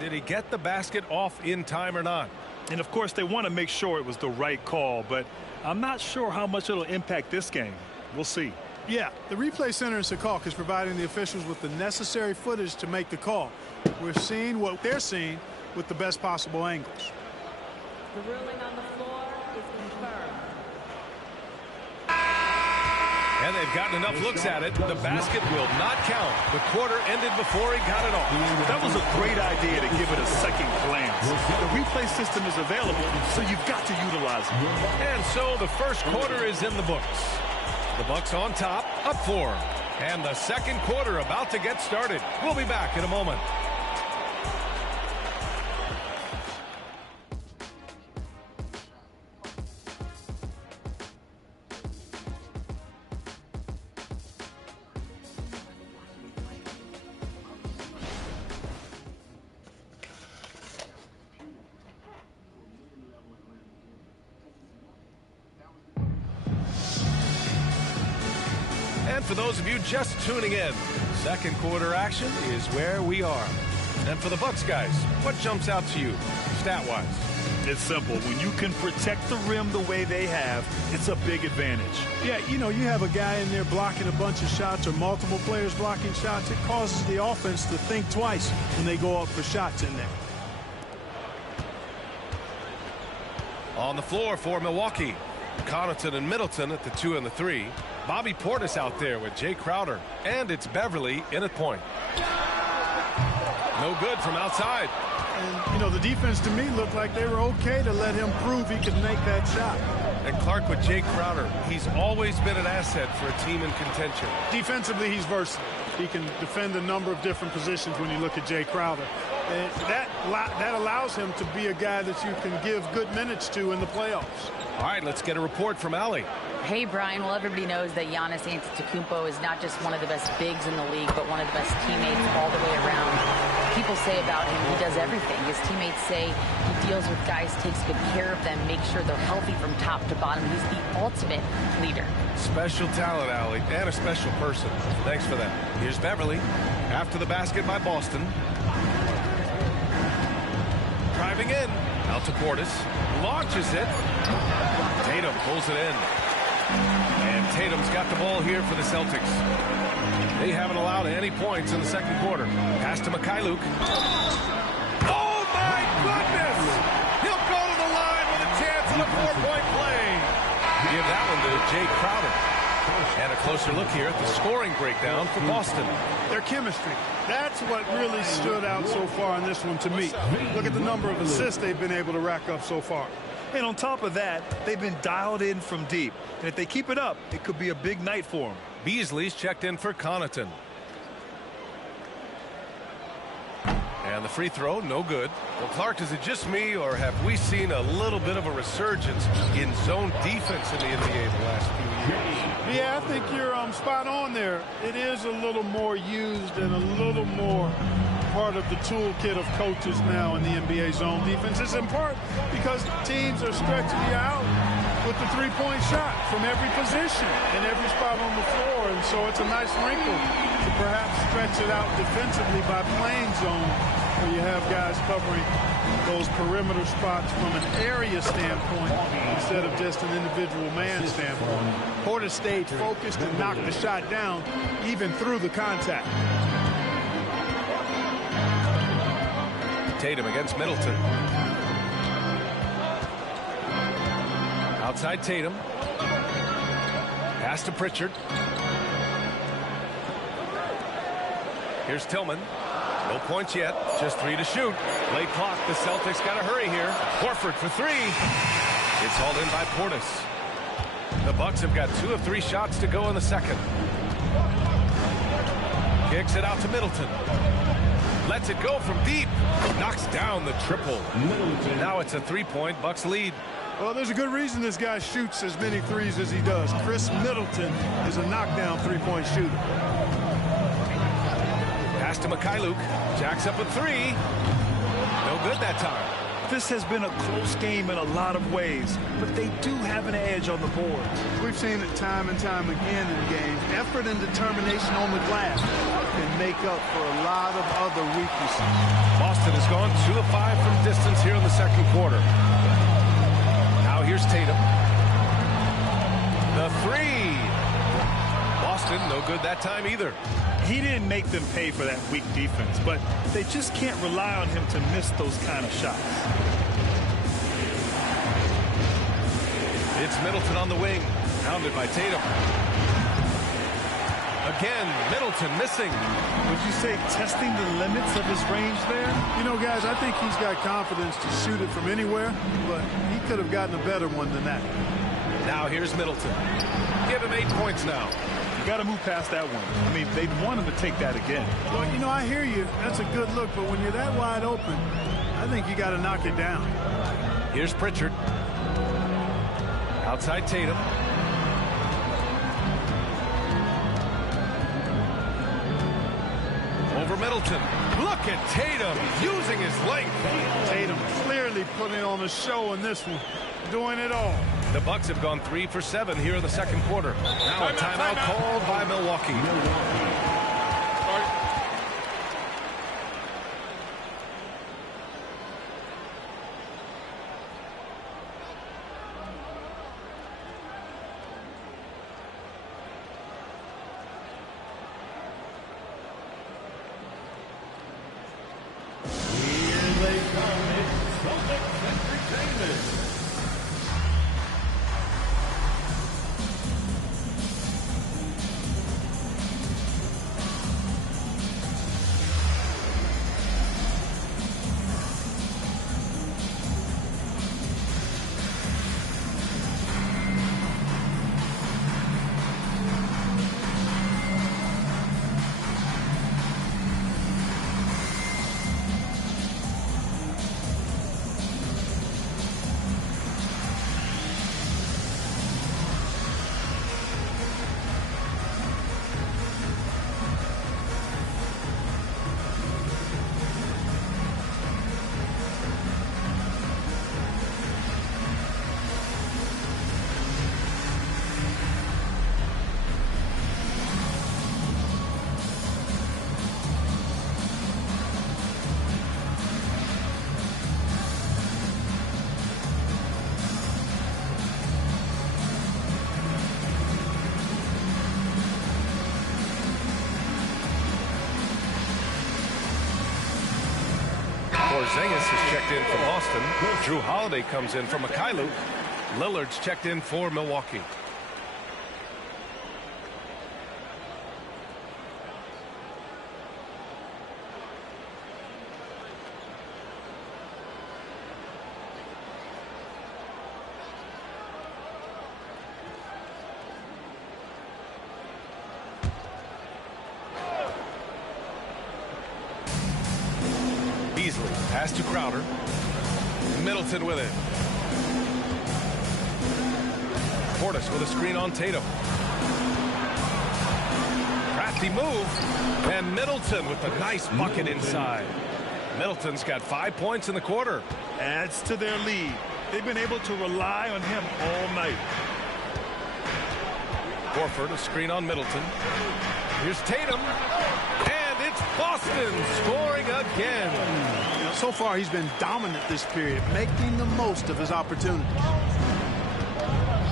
Did he get the basket off in time or not? And of course, they want to make sure it was the right call, but I'm not sure how much it'll impact this game. We'll see. Yeah, the replay center in Secaucus is providing the officials with the necessary footage to make the call. We're seeing what they're seeing with the best possible angles. The ruling on the floor is confirmed. And they've gotten enough looks at it. The basket will not count. The quarter ended before he got it off. That was a great idea to give it a second glance. The replay system is available, so you've got to utilize it. And so the first quarter is in the books. The Bucks on top, up 4. And the second quarter about to get started. We'll be back in a moment. And for those of you just tuning in, second quarter action is where we are. And for the Bucks guys, what jumps out to you, stat-wise? It's simple. When you can protect the rim the way they have, it's a big advantage. Yeah, you know, you have a guy in there blocking a bunch of shots or multiple players blocking shots. It causes the offense to think twice when they go up for shots in there. On the floor for Milwaukee, Connaughton and Middleton at the 2 and the 3. Bobby Portis out there with Jay Crowder. And it's Beverly in at point. No good from outside. And, you know, the defense to me looked like they were okay to let him prove he could make that shot. And Clark with Jay Crowder. He's always been an asset for a team in contention. Defensively, he's versatile. He can defend a number of different positions when you look at Jay Crowder. And that allows him to be a guy that you can give good minutes to in the playoffs. All right, let's get a report from Allie. Hey, Brian. Well, everybody knows that Giannis Antetokounmpo is not just one of the best bigs in the league, but one of the best teammates all the way around. People say about him, he does everything. His teammates say he deals with guys, takes good care of them, makes sure they're healthy from top to bottom. He's the ultimate leader. Special talent, Allie, and a special person. Thanks for that. Here's Beverly. After the basket by Boston. Driving in. Out to Portis. Launches it. Tatum pulls it in. And Tatum's got the ball here for the Celtics. They haven't allowed any points in the second quarter. Pass to Mikhailuk. Oh, my goodness! He'll go to the line with a chance at a 4-point play. Give that one to Jay Crowder. And a closer look here at the scoring breakdown for Boston. Their chemistry. That's what really stood out so far in this one to me. Look at the number of assists they've been able to rack up so far. And on top of that, they've been dialed in from deep. And if they keep it up, it could be a big night for them. Beasley's checked in for Connaughton. And the free throw, no good. Well, Clark, is it just me, or have we seen a little bit of a resurgence in zone defense in the NBA the last few years? Yeah, I think you're spot on there. It is a little more used and a little more part of the toolkit of coaches now in the NBA zone defense. It's in part because teams are stretching you out with the three-point shot from every position and every spot on the floor. And so it's a nice wrinkle to perhaps stretch it out defensively by playing zone, where you have guys covering those perimeter spots from an area standpoint instead of just an individual man standpoint. Porter stayed focused and knocked the shot down even through the contact. Tatum against Middleton. Outside Tatum. Pass to Pritchard. Here's Tillman. No points yet. Just 3 to shoot. Late clock. The Celtics got to hurry here. Horford for 3. It's hauled in by Portis. The Bucks have got 2 of 3 shots to go in the second. Kicks it out to Middleton. Lets it go from deep. Knocks down the triple. Now it's a 3-point Bucks lead. Well, there's a good reason this guy shoots as many threes as he does. Chris Middleton is a knockdown three-point shooter. Pass to Mikhailuk. Jacks up a 3. No good that time. This has been a close game in a lot of ways, but they do have an edge on the board. We've seen it time and time again in games. Effort and determination on the glass can make up for a lot of other weaknesses. Boston has gone 2 of 5 from distance here in the second quarter. Now here's Tatum. The 3. Boston, no good that time either. He didn't make them pay for that weak defense, but they just can't rely on him to miss those kind of shots. It's Middleton on the wing, pounded by Tatum. Again, Middleton missing. Would you say testing the limits of his range there? You know, guys, I think he's got confidence to shoot it from anywhere, but he could have gotten a better one than that. Now here's Middleton. Give him 8 points now. You got to move past that one. I mean, they'd want him to take that again. Well, you know, I hear you. That's a good look, but when you're that wide open, I think you got to knock it down. Here's Pritchard. Outside Tatum. Over Middleton. Look at Tatum using his length. Tatum clearly putting on a show in this one, doing it all. The Bucks have gone 3 for 7 here in the second quarter. Now a timeout called by Milwaukee. Here they come. It's Celtics Entertainment. Porzingis has checked in for Boston. Drew Holiday comes in for Mikhailuk. Lillard's checked in for Milwaukee. Beasley, pass to Crowder. Middleton with it. Portis with a screen on Tatum. Pratt Crafty move. And Middleton with a nice bucket inside. Middleton's got 5 points in the quarter. Adds to their lead. They've been able to rely on him all night. Horford, a screen on Middleton. Here's Tatum. And it's Boston scoring again. You know, so far, he's been dominant this period, making the most of his opportunities.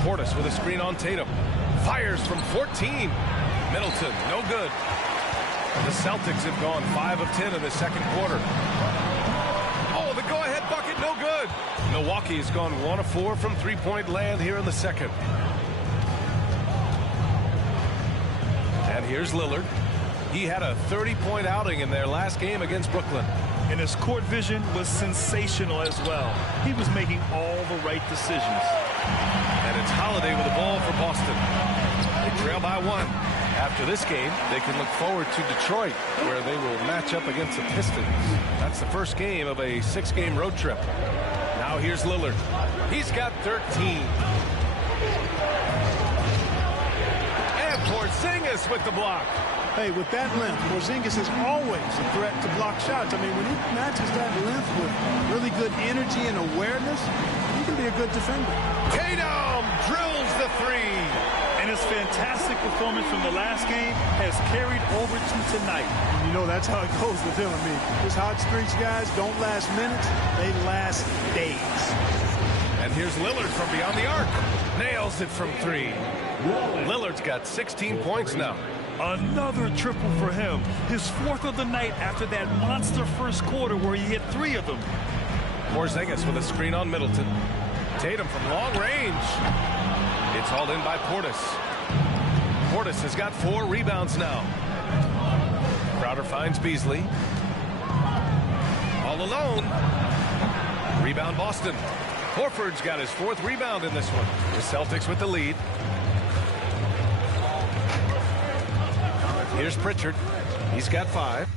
Portis with a screen on Tatum. Fires from 14. Middleton, no good. The Celtics have gone 5 of 10 in the second quarter. Oh, the go-ahead bucket, no good. Milwaukee's gone 1 of 4 from three-point land here in the second. And here's Lillard. He had a 30-point outing in their last game against Brooklyn. And his court vision was sensational as well. He was making all the right decisions. And it's Holiday with the ball for Boston. They trail by 1. After this game, they can look forward to Detroit, where they will match up against the Pistons. That's the first game of a 6-game road trip. Now here's Lillard. He's got 13. And Porzingis with the block. Hey, with that length, Porzingis is always a threat to block shots. I mean, when he matches that length with really good energy and awareness, he can be a good defender. Tatum drills the 3. And his fantastic performance from the last game has carried over to tonight. And you know, that's how it goes with him. I mean, his hot streaks, guys, don't last minutes. They last days. And here's Lillard from beyond the arc. Nails it from 3. Lillard's got 16 points now. Another triple for him. His 4th of the night after that monster first quarter where he hit 3 of them. Porzingis with a screen on Middleton. Tatum from long range. It's hauled in by Portis. Portis has got 4 rebounds now. Crowder finds Beasley. All alone. Rebound Boston. Horford's got his 4th rebound in this one. The Celtics with the lead. Here's Pritchard. He's got 5.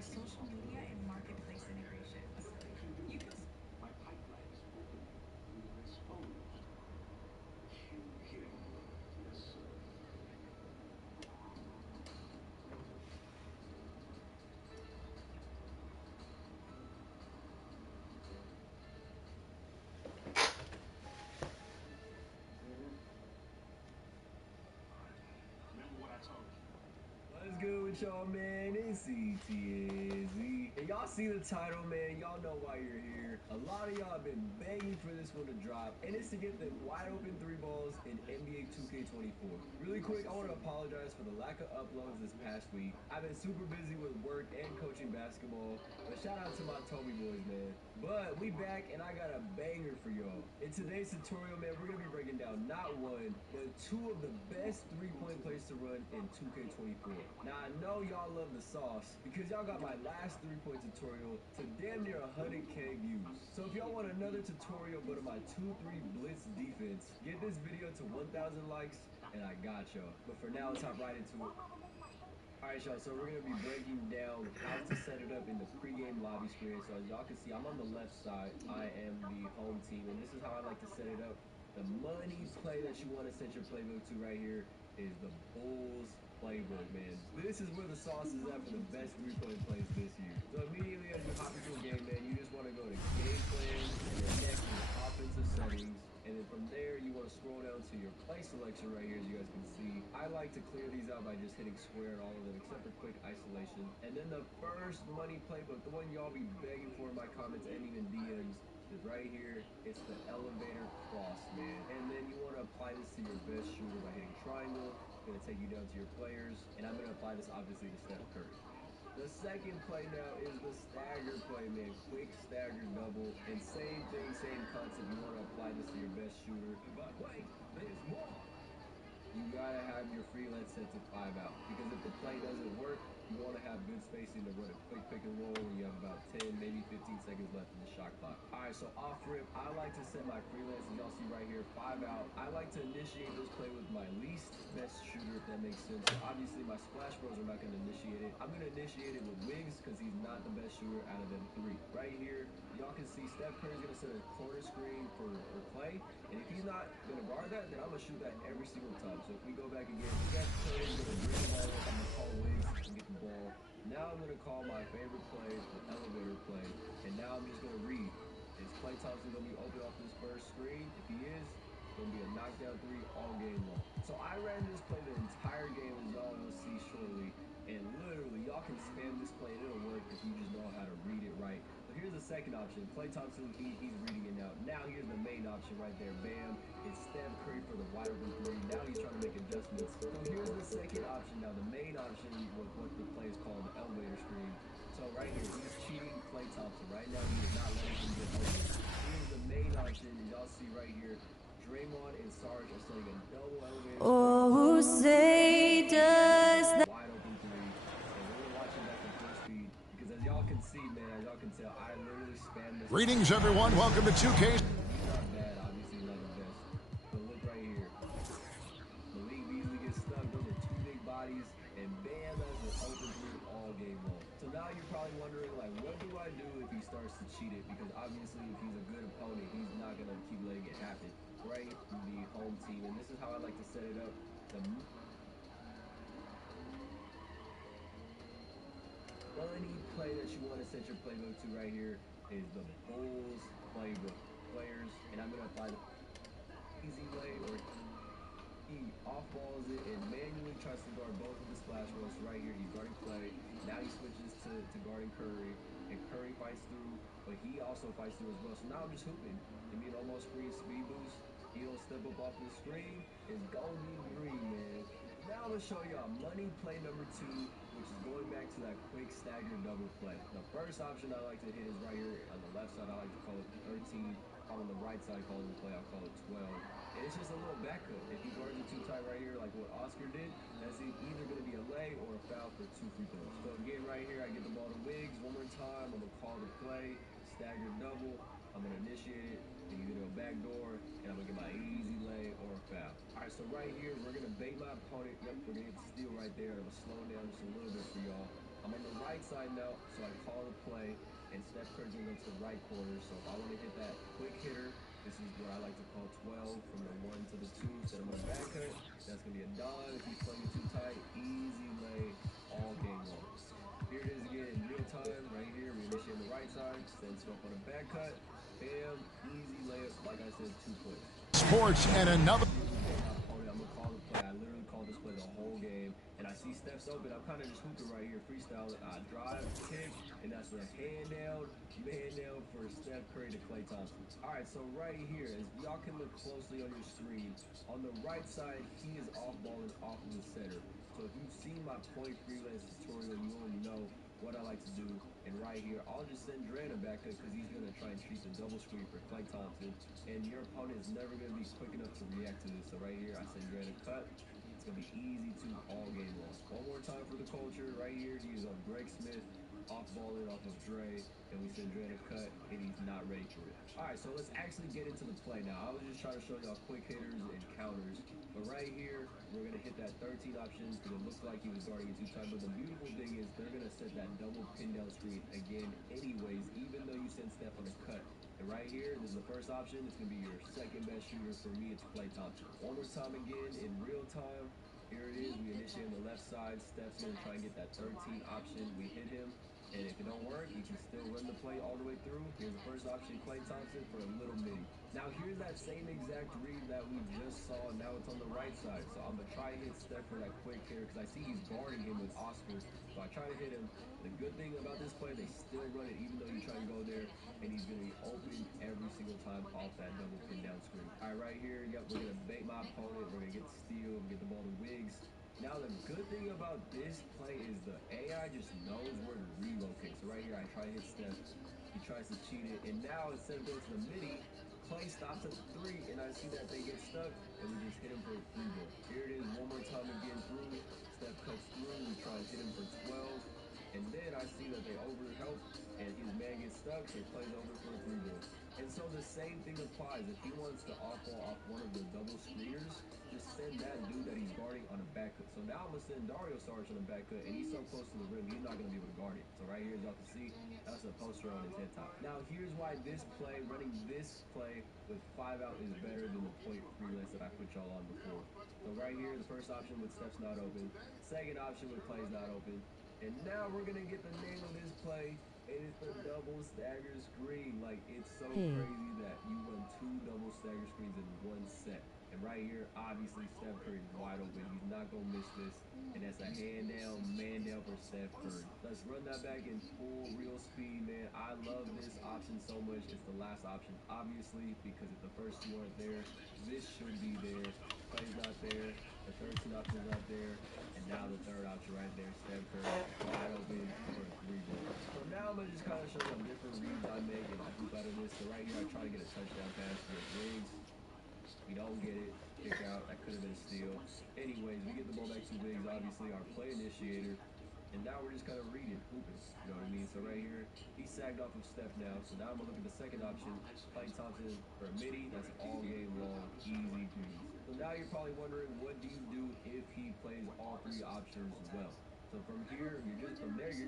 Social media and marketplace integrations. You can My pipeline is open. We are exposed. Yes, sir. Let's go with with y'all, man? It's Kobeazy. And y'all see the title, man. Y'all know why you're here. A lot of y'all have been begging for this one to drop, and it's to get the wide open 3 balls in NBA 2K24. Really quick, I want to apologize for the lack of uploads this past week. I've been super busy with work and coaching basketball, but shout out to my Toby boys, man. But we back, and I got a banger for y'all. In today's tutorial, man, we're going to be breaking down not one, but 2 of the best 3-point plays to run in 2K24. Now, I know y'all love the sauce because y'all got my last 3-point tutorial to damn near 100K views. So if y'all want another tutorial, go to my 2-3 blitz defense. Get this video to 1,000 likes, and I got y'all. But for now, let's hop right into it. Alright, y'all, so we're going to be breaking down how to set it up in the pregame lobby screen. So as y'all can see, I'm on the left side. I am the home team, and this is how I like to set it up. The money play that you want to set your playbook to right here is the Bulls playbook, man. This is where the sauce is at for the best 3-point plays this year. So immediately as you hop into a game, man, you just want to go to game plan, and then next is offensive settings. And then from there, you want to scroll down to your play selection right here, as you guys can see. I like to clear these out by just hitting square on all of them, except for quick isolation. And then the first money playbook, the one y'all be begging for in my comments and even DMs, is right here. It's the elevator cross, man. And then you want to apply this to your best shooter by hitting triangle. It's going to take you down to your players. And I'm going to apply this, obviously, to Steph Curry. The second play now is the stagger play, man. Quick stagger double. And same thing, same concept. You want to apply this to your best shooter. But wait, there's more. You gotta have your freelance set to 5 out. Because if the play doesn't work, you want to have good spacing to run a quick pick and roll when you have about 10, maybe 15 seconds left in the shot clock. Alright, so off rip, I like to set my freelance, as y'all see right here, 5 out. I like to initiate this play with my least best shooter, if that makes sense. So obviously my splash bros are not going to initiate it. I'm going to initiate it with Wiggs because he's not the best shooter out of them 3. Right here, y'all can see Steph Curry's going to set a corner screen for Clay. And if he's not going to guard that, then I'm going to shoot that every single time. So if we go back again, Steph Curry's going to bring the ball up. I'm going to call Wiggs and get the ball. Now I'm going to call my favorite play, the elevator play. And now I'm just going to read. Is Klay Thompson going to be open off this first screen? If he is, it's going to be a knockdown 3 all game long. So I ran this play the entire game, as y'all will see shortly. And literally, y'all can spam this play and it'll work if you just know how to read it right. But here's the second option. Klay Thompson, he's reading it now. Now here's the main option right there. Bam. It's Steph Curry for the wide open 3. Now he's trying to make adjustments. So here's the second option. Now the main option was what the play is called, the elevator screen. So right here, he's cheating Klay Thompson. Right now, he is not letting him get open. Here's the main option. Y'all see right here. Draymond and Sarge are setting a double elevator. Oh, say does that. Wide open 3. And we're watching that at full speed because as y'all can see, man, as y'all can tell, I literally spammed this. Greetings, everyone. Welcome to 2K. He's not bad, obviously, not the best. But look right here. Malik Beasley gets stuck. Those are 2 big bodies. And bam, that's an open 3 all game long. So now you're probably wondering, like, what do I do if he starts to cheat it? Because obviously, if he's a good opponent, he's not going to keep letting it happen. Right? The home team. And this is how I like to set it up. The money play that you want to set your playbook to right here is the Bulls playbook. Players. And I'm going to apply the easy way, or he off-balls it and manually tries to guard both of the splash rolls. Right here, he's guarding Clay. Now he switches to guarding Curry, and Curry fights through, but he also fights through as well. So now I'm just hooping. Give me an almost screen speed boost. He don't step up off the screen. It's gonna be green, man. Now I'm gonna show y'all money play number 2, which is going back to that quick stagger double play. The first option I like to hit is right here on the left side. I like to call it 13. On the right side, calling the play, I'll call it 12. And it's just a little back cut. If he guards it too tight right here, like what Oscar did, that's either going to be a lay or a foul for 2 free throws. So again, right here, I get the ball to Wiggs. One more time, I'm going to call the play, stagger double. I'm going to initiate it, and either go back door, and I'm going to get my easy lay or a foul. All right, so right here, we're going to bait my opponent. Yep, we're going to get the steal right there. I'm going to slow it down just a little bit for y'all. I'm on the right side now, so I call the play, and Steph Curry's going to go to the right corner. So if I want to hit that quick hitter, this is what I like to call 12 from the 1 to the 2. Set him on a back cut. That's going to be a dime. If he's playing it too tight, easy lay all game long. Here it is again in real time. Right here, we initiate the right side. Send Smoke on a back cut. Bam. Easy layup. Like I said, 2 points. Sports and another. My opponent, I'm going to call the play. I literally called this play the whole game. And I see Steph's open. I'm kind of just hooping right here, freestyling. I drive, kick, and that's a hand down, man down for Steph Curry to Klay Thompson. All right, so right here, as y'all can look closely on your screen, on the right side, he is off-balling off of the center. So if you've seen my point freelance tutorial, you already know what I like to do. And right here, I'll just send Drana back up because he's going to try and treat the double screen for Klay Thompson. And your opponent is never going to be quick enough to react to this. So right here, I send Drana cut. It's going to be easy to all game long. One more time for the culture. Right here, he is on Greg Smith, off-balling off of Dre. And we send Drana cut, and he's not ready for it. All right, so let's actually get into the play now. I was just trying to show y'all quick hitters and counters. But right here, we're going to hit that 13 option because it looked like he was guarding it too tight. But the beautiful thing is they're going to set that double pin down screen again anyways, even though you send Steph on a cut. And right here, this is the first option. It's going to be your second best shooter. For me, it's Klay Thompson. One more time again in real time. Here it is. We initiate on the left side. Steph's going to try and get that 13 option. We hit him. And if it don't work, you can still run the play all the way through. Here's the first option, Klay Thompson for a little midi. Now here's that same exact read that we just saw. Now it's on the right side. So I'm going to try to hit Steph for that quick hitter because I see he's guarding him with Oscar. So I try to hit him. The good thing about this play, they still run it even though you try to go there. And he's going to be open every single time off that double pin down screen. All right, right here, yep, we're going to bait my opponent. We're going to get the steal, get the ball to Wiggs. Now the good thing about this play is the AI just knows where to relocate. So right here, I try to hit Steph. He tries to cheat it. And now instead of going to the midi, Klay stops at the 3, and I see that they get stuck, and we just hit him for a 3 ball. Here it is one more time again through. Steph cuts through. We try and hit him for 12. And then I see that they overhelp, and his man gets stuck, so Klay's over for a 3 ball. And so the same thing applies. If he wants to off-ball off one of the double screeners, just send that dude that he's guarding on a back cut. So now I'm going to send Dario Saric on a back cut, and he's so close to the rim, he's not going to be able to guard it. So right here, as y'all can see, that's a poster on his head top. Now here's why this play, running this play with 5 out is better than the point freelance that I put y'all on before. So right here, the first option with Steph's not open. Second option with Klay's not open. And now we're going to get the name of this play, and it's the double stagger screen. Like, it's so crazy that you run 2 double stagger screens in one set. And right here, obviously, Steph Curry is wide open. He's not going to miss this. And that's a hand down, man down for Steph Curry. Let's run that back in full real speed, man. I love this option so much. It's the last option, obviously, because if the first 2 aren't there, this should be there. Klay's not there. The 13 option's not there. And now the third option right there, Steph Curry, wide open for a 3 ball. So now I'm going to just kind of show you different reads I make and I hoop out of this. So right here, I try to get a touchdown pass to Wiggs. We don't get it. Kick out. That could have been a steal. Anyways, we get the ball back to Wiggs, obviously our play initiator. And now we're just kind of reading, hooping. You know what I mean? So right here, he sagged off of Steph now. So now I'm going to look at the second option. Klay Thompson for a midi. That's all game long. Easy breeze. So now you're probably wondering, what do you do if he plays all 3 options well? So from here, you're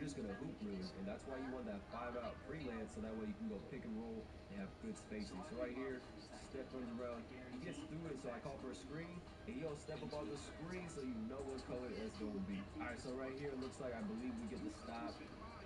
just going to hoop really. And that's why you want that 5-out freelance, so that way you can go pick and roll and have good spacing. So right here, Steph runs around. He gets through it, so I call for a screen. And he don't step up on the screen, so you know what color it's going to be. All right, so right here, it looks like I believe we get the stop.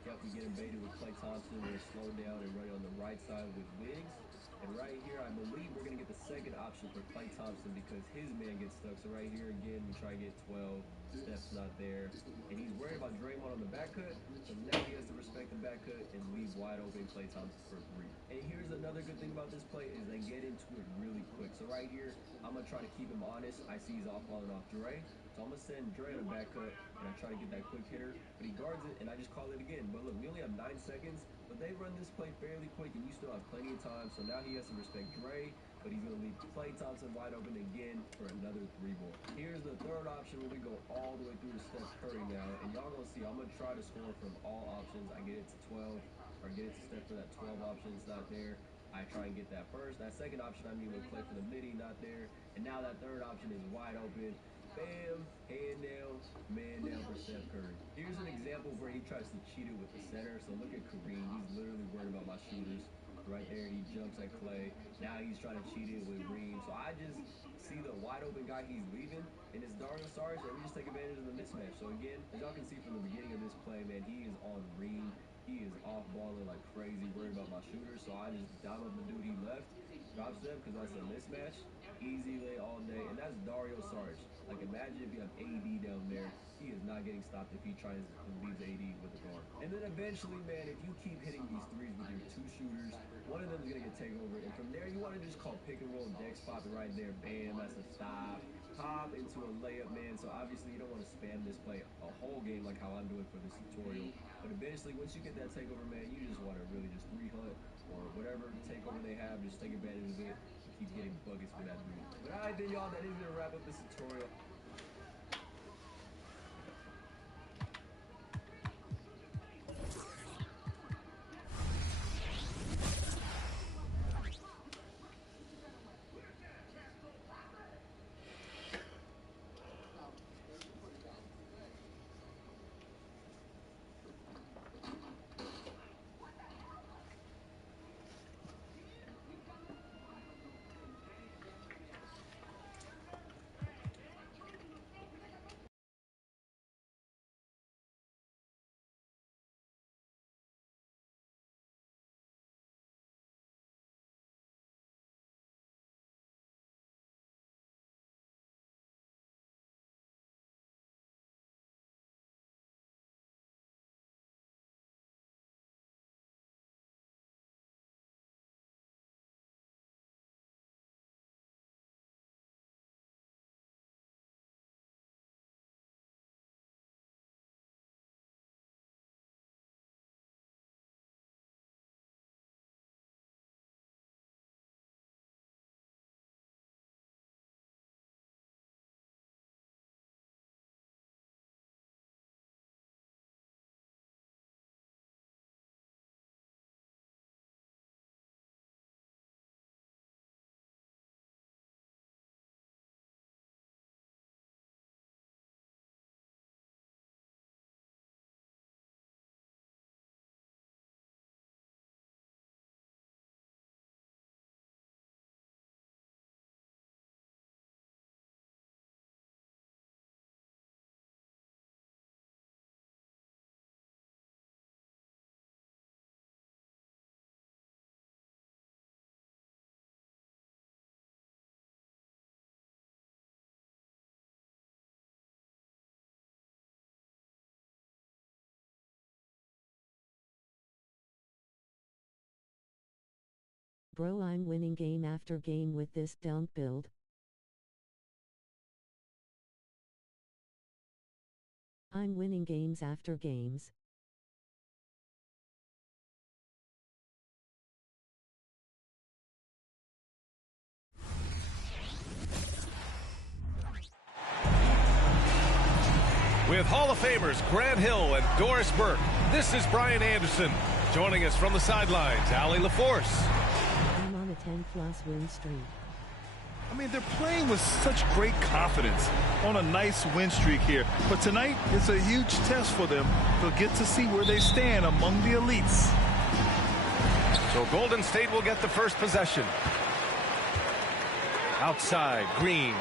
Yep, we get him baited with Klay Thompson. We're slowed down and running on the right side with Wiggs. And right here, I believe we're going to get the second option for Klay Thompson because his man gets stuck. So right here, again, we try to get 12. Steph's not there. And he's worried about Draymond on the back cut. So now he has to respect the back cut and leave wide open Klay Thompson for a 3. And here's another good thing about this play is they get into it really quick. So right here, I'm going to try to keep him honest. I see he's off-balling off Dre. So I'm going to send Dre on a back cut, and I try to get that quick hitter. But he guards it, and I just call it again. But look, we only have 9 seconds. But they run this play fairly quick, and you still have plenty of time. So now he has to respect Dre, but he's going to leave Klay Thompson wide open again for another 3 ball. Here's the third option where we go all the way through to Steph Curry now. And y'all going to see, I'm going to try to score from all options. I get it to 12, or get it to Steph for that 12 option. It's not there. I try and get that first. That second option, I mean, with Klay for the midi, not there. And now that third option is wide open. Bam, hand down, man down for Steph Curry. Here's an example where he tries to cheat it with the center. So look at Kareem. He's literally worried about my shooters. Right there, he jumps at Klay. Now he's trying to cheat it with Reem. So I just see the wide open guy he's leaving, and it's Dario Saric, and we just take advantage of the mismatch. So again, as y'all can see from the beginning of this play, man, he is on Reem. He is off-balling like crazy, worried about my shooters. So I just dime up the dude he left, drops them because that's a mismatch. easy lay all day, and that's Dario Saric. Like, imagine if you have AD down there. He is not getting stopped if he tries to leave AD with the guard. And then eventually, man, if you keep hitting these threes with your two shooters, one of them is going to get takeover. And from there, you want to just call pick and roll, Dex pop it right there. Bam, that's a stop. Pop into a layup, man. So obviously, you don't want to spam this play a whole game like how I'm doing for this tutorial. But eventually, once you get that takeover, man, you just want to really just 3-hunt or whatever takeover they have. Just take advantage of it and keep getting buckets for that dude. But all right, then, y'all, that is going to wrap up this tutorial. Bro, I'm winning game after game with this dunk build. I'm winning games after games. With Hall of Famers Grant Hill and Doris Burke, this is Brian Anderson. Joining us from the sidelines, Allie LaForce. I'm on a 10+ win streak. I mean, they're playing with such great confidence on a nice win streak here. But tonight, it's a huge test for them. They'll get to see where they stand among the elites. So Golden State will get the first possession. Outside, Green.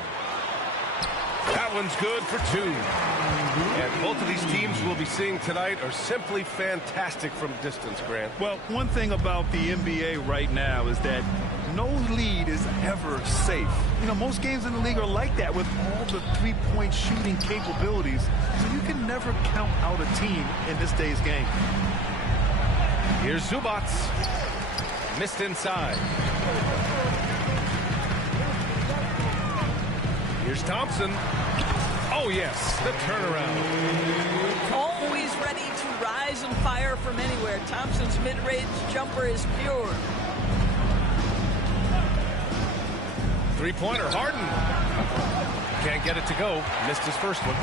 That one's good for 2. And both of these teams we'll be seeing tonight are simply fantastic from distance, Grant. Well, one thing about the NBA right now is that no lead is ever safe. You know, most games in the league are like that with all the three-point shooting capabilities. So you can never count out a team in this day's game. Here's Zubac. Missed inside. Here's Thompson. Oh, yes, the turnaround. Always ready to rise and fire from anywhere. Thompson's mid-range jumper is pure. Three-pointer, Harden. Can't get it to go. Missed his first one.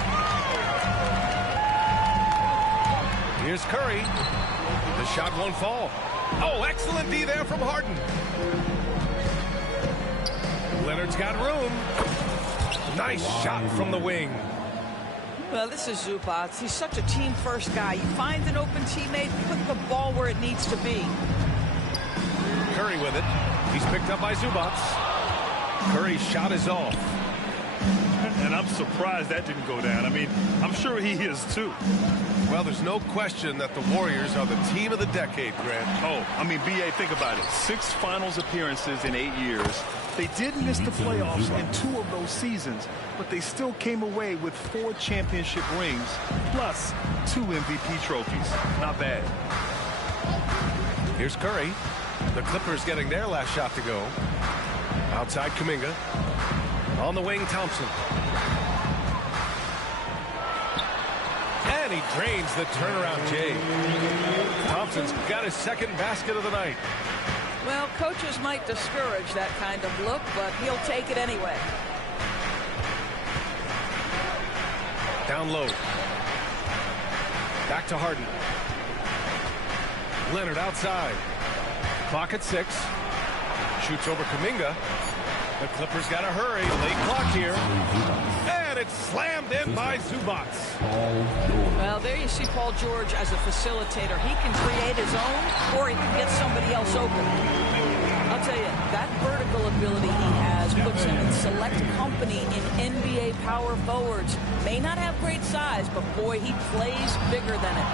Here's Curry. The shot won't fall. Oh, excellent D there from Harden. Leonard's got room. Nice shot from the wing. Well, this is Zubac. He's such a team-first guy. He finds an open teammate, put the ball where it needs to be. Curry with it. He's picked up by Zubac. Curry's shot is off. And I'm surprised that didn't go down. I mean, I'm sure he is too. Well, there's no question that the Warriors are the team of the decade, Grant. Oh, I mean, B.A., think about it. 6 finals appearances in 8 years. They did miss the playoffs in 2 of those seasons, but they still came away with 4 championship rings, plus 2 MVP trophies. Not bad. Here's Curry. The Clippers getting their last shot to go. Outside Kuminga. On the wing, Thompson. And he drains the turnaround, Jay. Thompson's got his second basket of the night. Well, coaches might discourage that kind of look, but he'll take it anyway. Down low. Back to Harden. Leonard outside. Clock at 6. Shoots over Kuminga. The Clippers got to hurry. Late clock here. And it's slammed in by Zubac. Well, there you see Paul George as a facilitator. He can create his own, or he can get somebody else open. I'll tell you, that vertical ability he has puts him in select company in NBA power forwards. May not have great size, but boy, he plays bigger than it.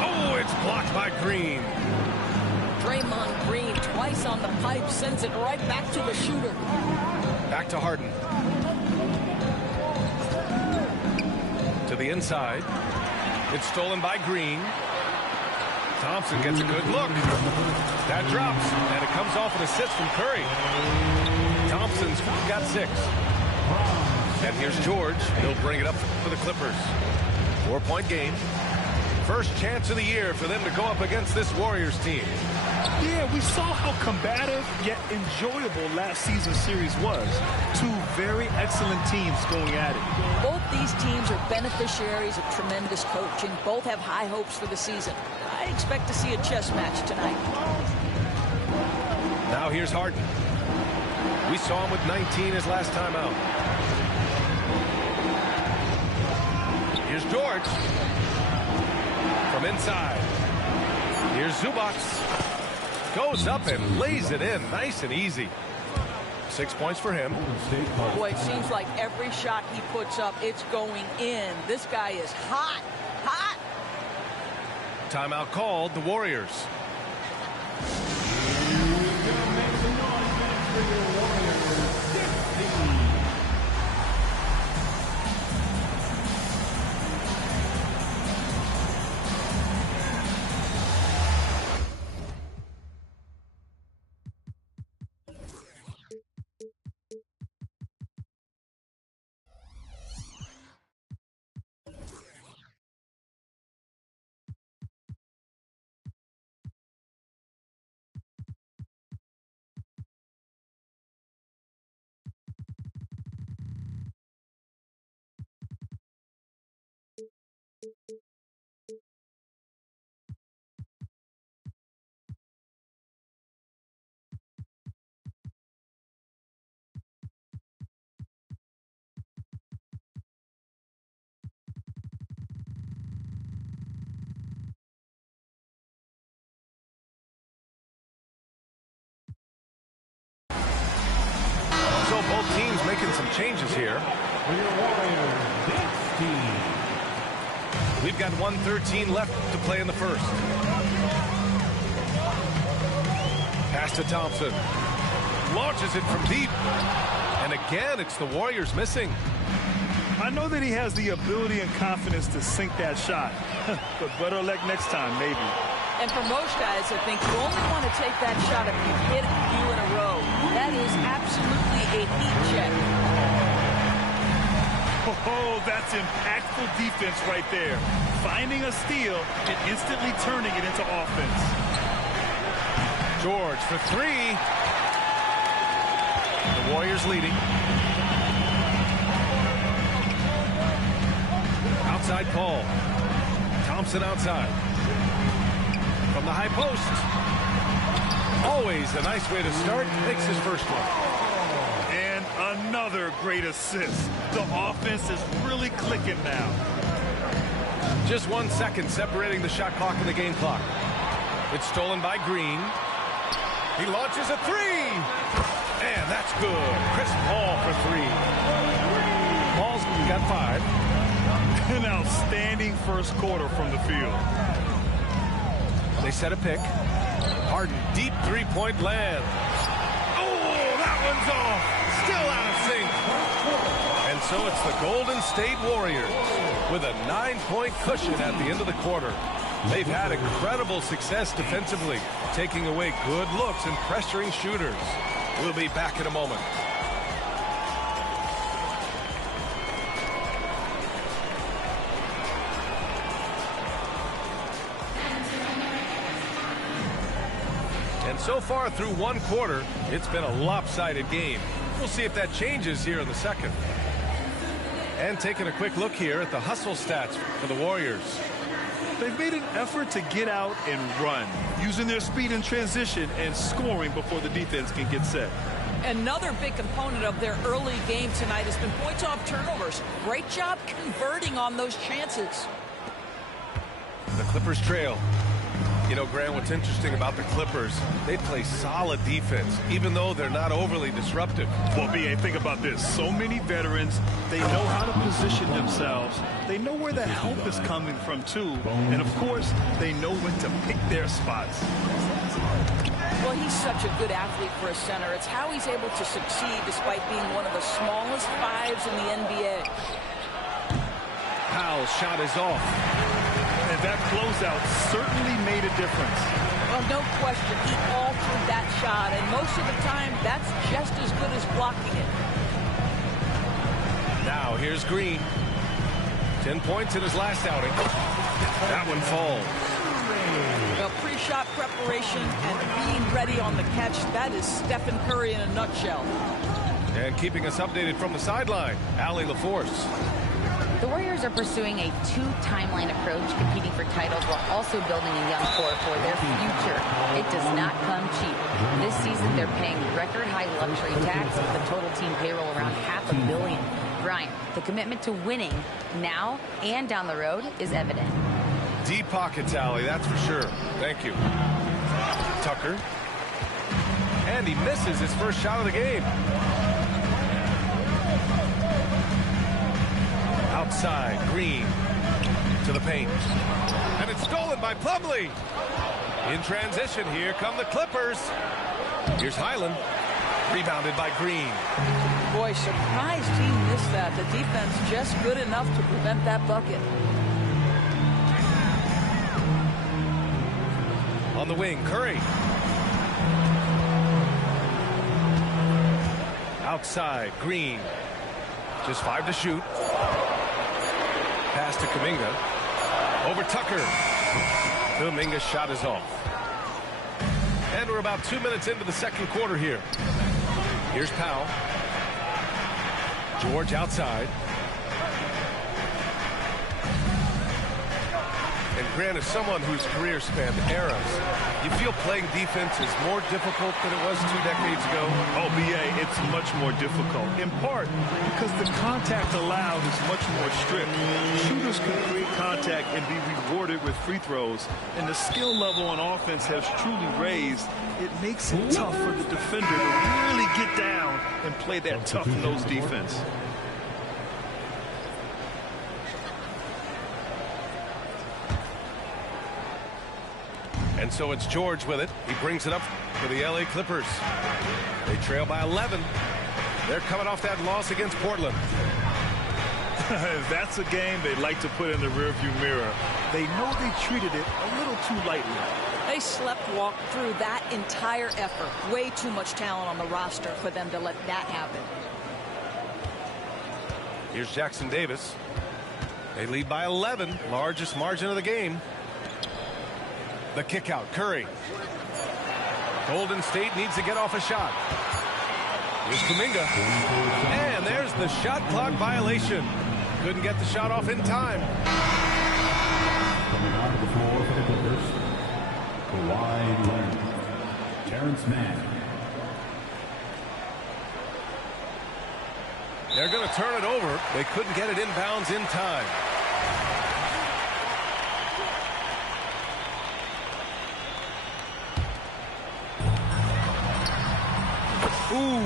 Oh, it's blocked by Green. Draymond Green twice on the pipe, sends it right back to the shooter. Back to Harden. To the inside. It's stolen by Green. Thompson gets a good look. That drops, and it comes off an assist from Curry. Thompson's got 6. And here's George. He'll bring it up for the Clippers. 4-point game. First chance of the year for them to go up against this Warriors team. Yeah, we saw how combative yet enjoyable last season's series was. 2 very excellent teams going at it. Both these teams are beneficiaries of tremendous coaching. Both have high hopes for the season. I expect to see a chess match tonight. Now here's Harden. We saw him with 19 his last time out. Here's George. From inside. Here's Zubac. Goes up and lays it in nice and easy. 6 points for him. Boy, it seems like every shot he puts up, it's going in. This guy is hot, hot. Timeout called, the Warriors. So both teams making some changes here. We've got 1:13 left to play in the first. Pass to Thompson. Launches it from deep. And again, it's the Warriors missing. I know that he has the ability and confidence to sink that shot. But better luck next time, maybe. And for most guys, I think you only want to take that shot if you've hit a few in a row. That is absolutely a heat check. Oh, that's impactful defense right there. Finding a steal and instantly turning it into offense. George for 3. The Warriors leading. Outside Paul. Thompson outside. From the high post. Always a nice way to start. Makes his first one. And another great assist. The offense is really clicking now. Just 1 second separating the shot clock and the game clock. It's stolen by Green. He launches a 3. And that's good. Chris Paul for 3. Paul's got 5. An outstanding first quarter from the field. They set a pick. Harden, deep three-point land. Oh, that one's off. Still out of sync. And so it's the Golden State Warriors with a 9-point cushion at the end of the quarter. They've had incredible success defensively, taking away good looks and pressuring shooters. We'll be back in a moment. And so far through one quarter, it's been a lopsided game. We'll see if that changes here in the second. And taking a quick look here at the hustle stats for the Warriors. They've made an effort to get out and run, using their speed in transition and scoring before the defense can get set. Another big component of their early game tonight has been points off turnovers. Great job converting on those chances. The Clippers trail. You know, Grant, what's interesting about the Clippers, they play solid defense, even though they're not overly disruptive. Well, B.A., think about this. So many veterans, they know how to position themselves. They know where the help is coming from, too. And, of course, they know when to pick their spots. Well, he's such a good athlete for a center. It's how he's able to succeed despite being one of the smallest fives in the NBA. Powell's shot is off. And that closeout certainly made a difference. Well, no question. He altered that shot, and most of the time, that's just as good as blocking it. Now, here's Green. 10 points in his last outing. That one falls. Well, pre-shot preparation and being ready on the catch, that is Stephen Curry in a nutshell. And keeping us updated from the sideline, Allie LaForce. The Warriors are pursuing a two-timeline approach, competing for titles while also building a young core for their future. It does not come cheap. This season, they're paying record-high luxury tax with the total team payroll around $500 million. Brian, the commitment to winning now and down the road is evident. Deep pockets, Allie, that's for sure. Thank you. Tucker. And he misses his first shot of the game. Outside, Green to the paint. And it's stolen by Plumlee. In transition, here come the Clippers. Here's Highland. Rebounded by Green. Boy, surprised he missed that. The defense just good enough to prevent that bucket. On the wing, Curry. Outside, Green. Just 5 to shoot. Pass to Kuminga. Over Tucker. Kuminga's shot is off. And we're about 2 minutes into the second quarter here. Here's Powell. George outside. And Grant, as someone whose career spanned eras, you feel playing defense is more difficult than it was 2 decades ago? Oh, B.A., it's much more difficult, in part because the contact allowed is much more strict. Shooters can create contact and be rewarded with free throws, and the skill level on offense has truly raised. It makes it tough for the defender to really get down and play that tough-nosed defense. And so it's George with it. He brings it up for the LA Clippers. They trail by 11. They're coming off that loss against Portland. That's a game they like to put in the rearview mirror. They know they treated it a little too lightly. They slept-walked through that entire effort. Way too much talent on the roster for them to let that happen. Here's Jackson Davis. They lead by 11, largest margin of the game. The kick out, Curry. Golden State needs to get off a shot. Here's Kuminga. And there's the shot clock violation. Couldn't get the shot off in time. Coming onto the floor for the Clippers, Kawhi Leonard, Terrence Mann. They're going to turn it over. They couldn't get it inbounds in time. Ooh,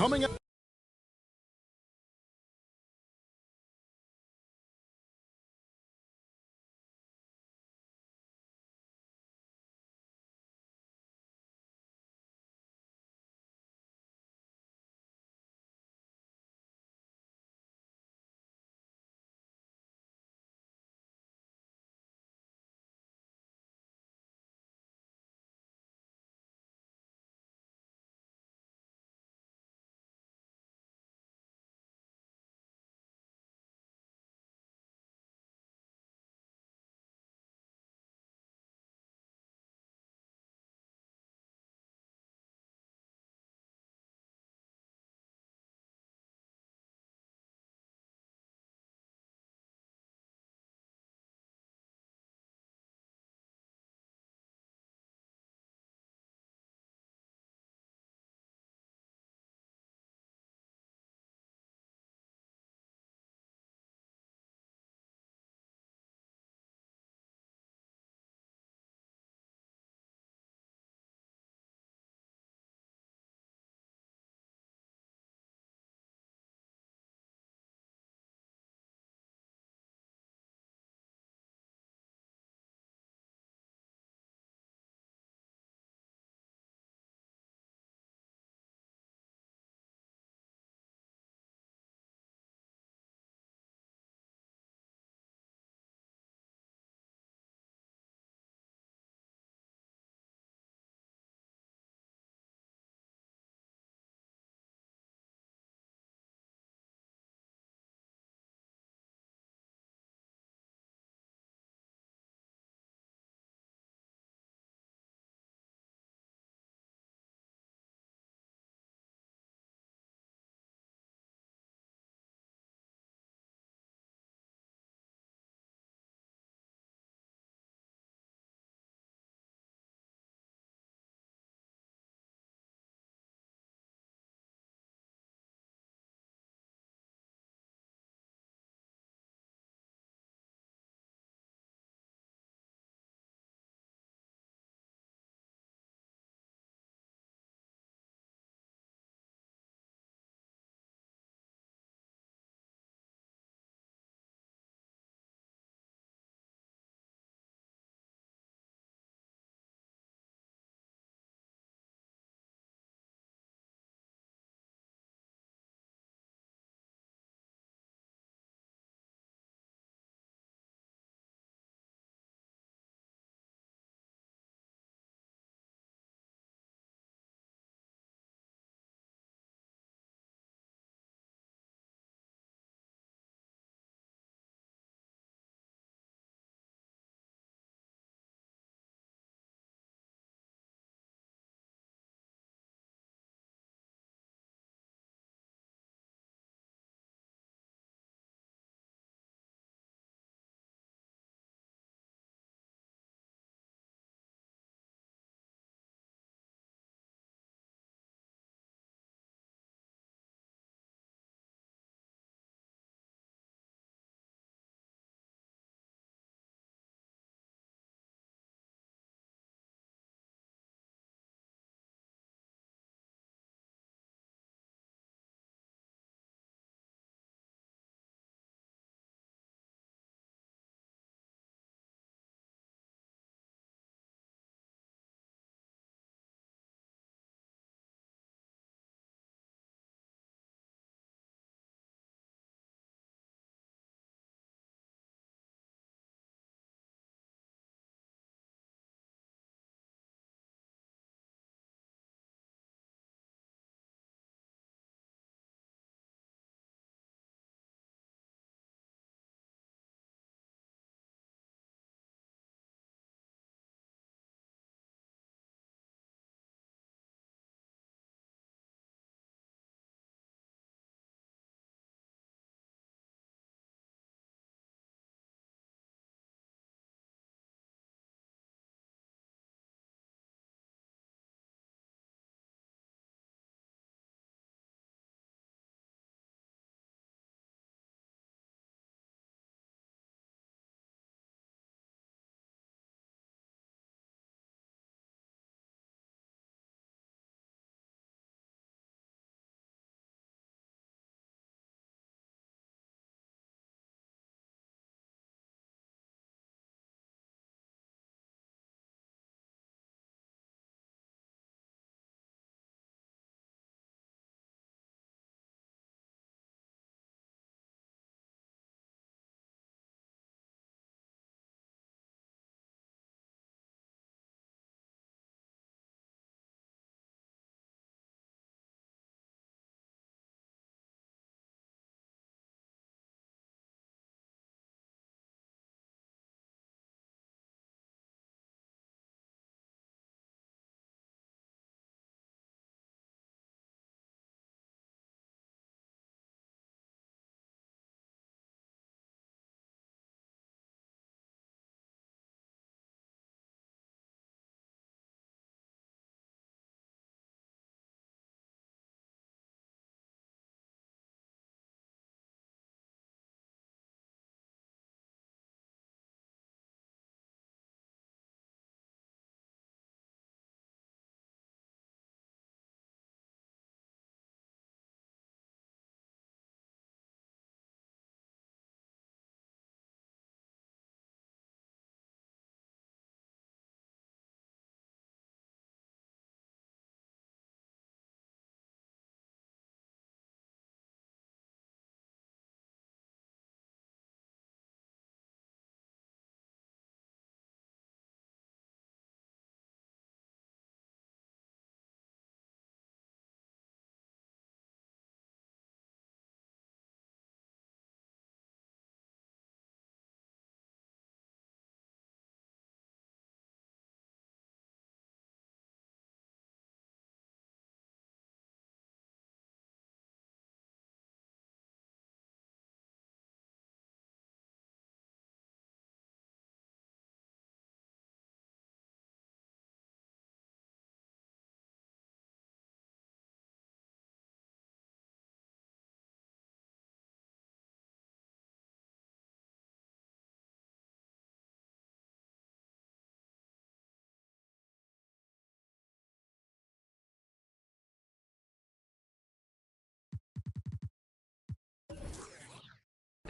Coming up.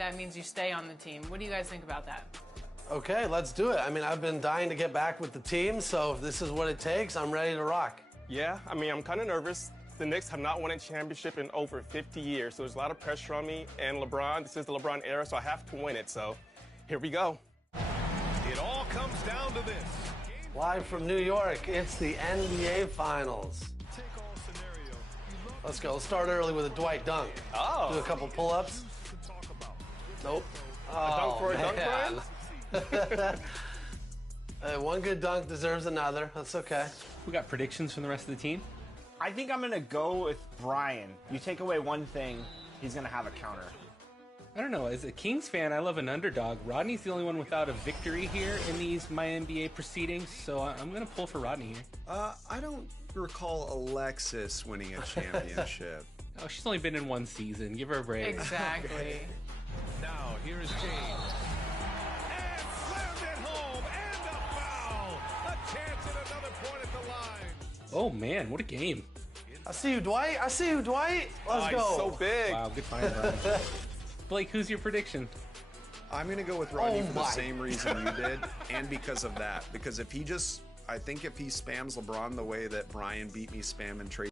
that means you stay on the team. What do you guys think about that? Okay, let's do it. I mean, I've been dying to get back with the team, so if this is what it takes, I'm ready to rock. Yeah, I mean, I'm kind of nervous. The Knicks have not won a championship in over 50 years, so there's a lot of pressure on me. And LeBron, this is the LeBron era, so I have to win it. So here we go. It all comes down to this. Live from New York, it's the NBA Finals. Let's go. Let's start early with a Dwight dunk. Oh. Do a couple pull-ups. Nope. A dunk for a dunk, Brian? One good dunk deserves another. That's okay. We got predictions from the rest of the team? I think I'm going to go with Brian. You take away one thing, he's going to have a counter. I don't know. As a Kings fan, I love an underdog. Rodney's the only one without a victory here in these My NBA proceedings, so I'm going to pull for Rodney here. I don't recall Alexis winning a championship. Oh, she's only been in one season. Give her a break. Exactly. Now, here is James. And slams it home, and a foul. A chance at another point at the line. Oh, man, what a game. I see you, Dwight. I see you, Dwight. Let's go. He's so big. Wow, good find, Brian. Blake, who's your prediction? I'm going to go with Rodney for the same reason you did, and because of that. Because if he just, I think if he spams LeBron the way that Brian beat me spamming Trae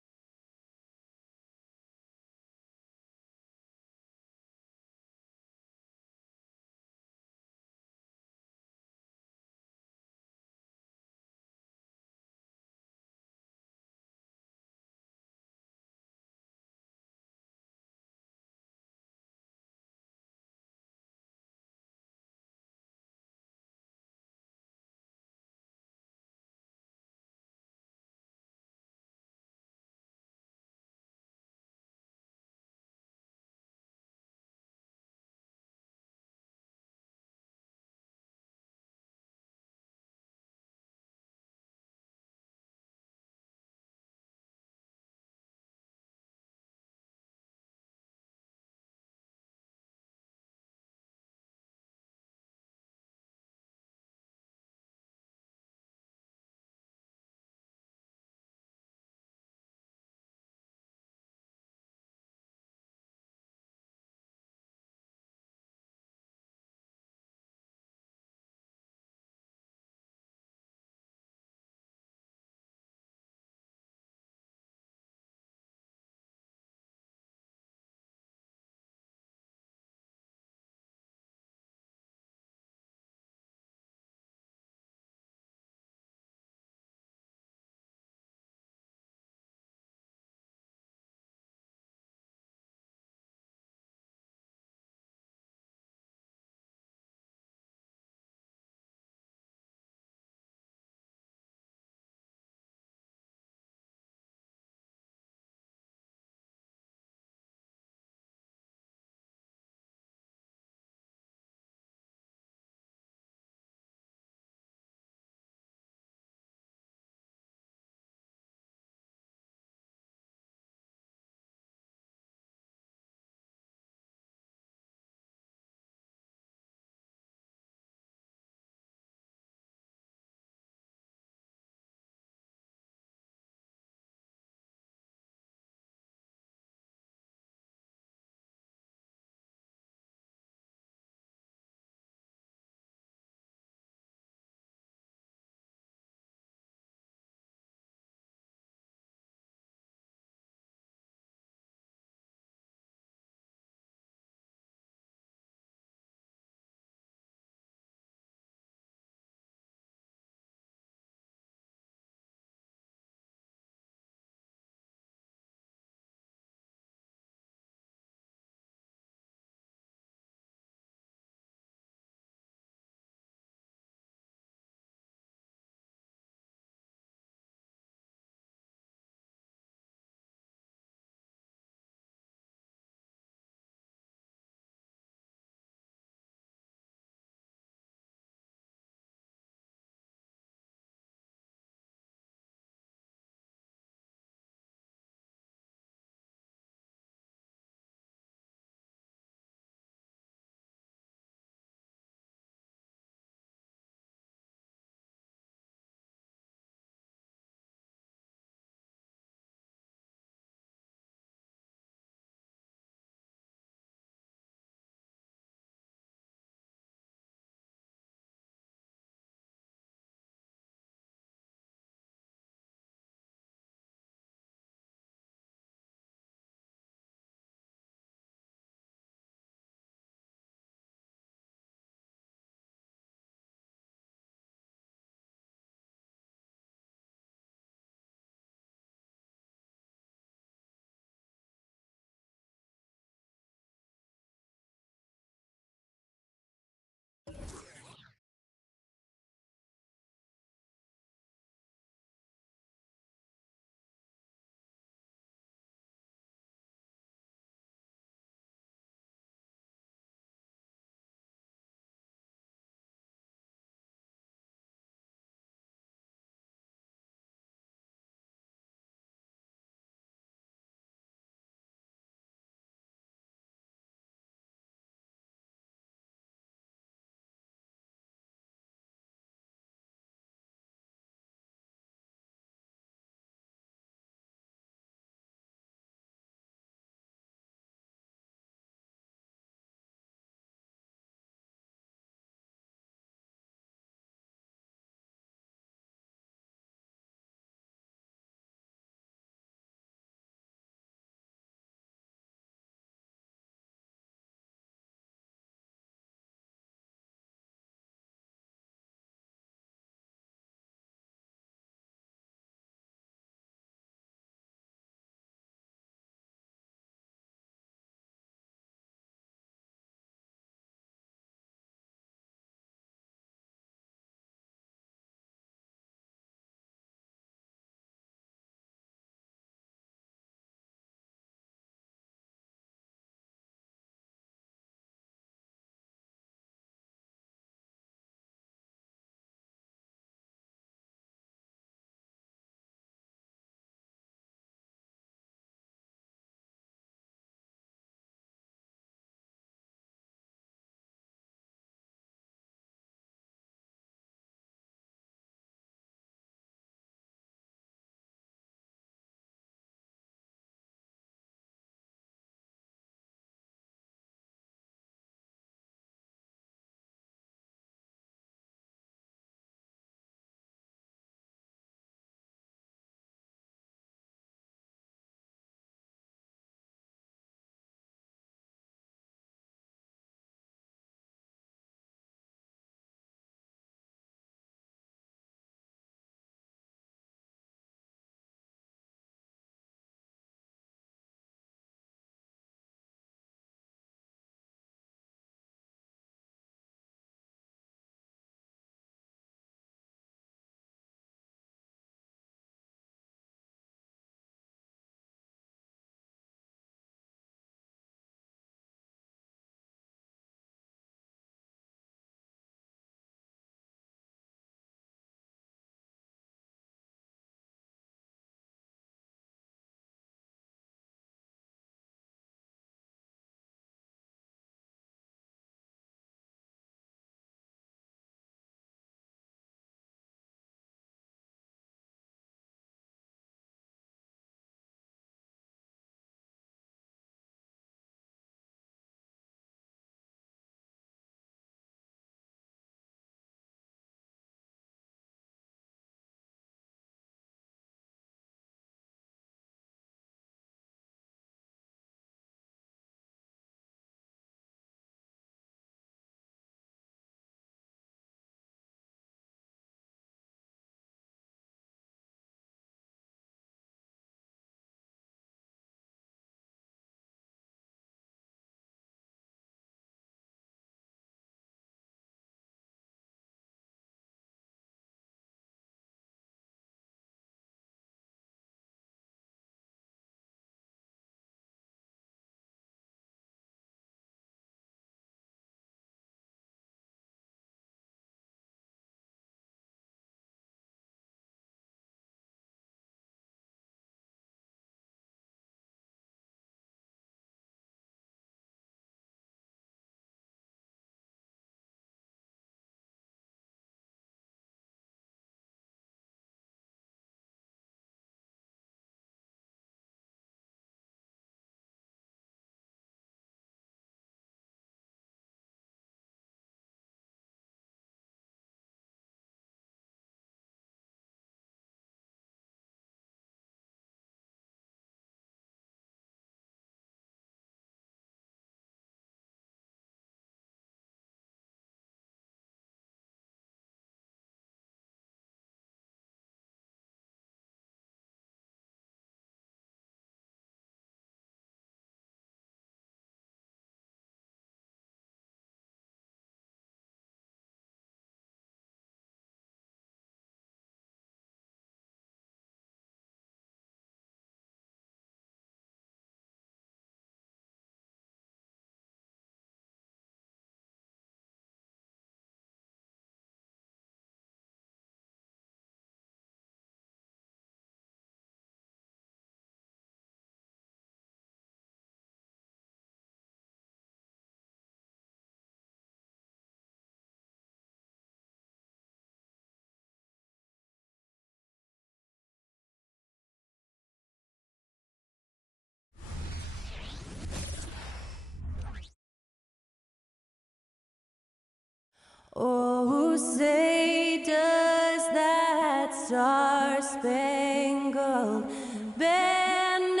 Who say does that star-spangled banner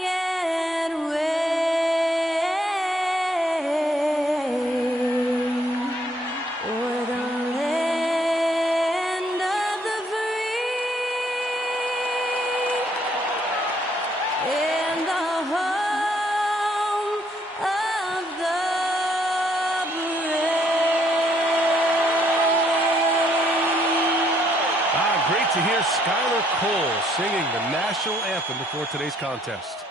yet wave o'er the land of the free and the home of the Great to hear Skylar Cole singing the national anthem before today's contest.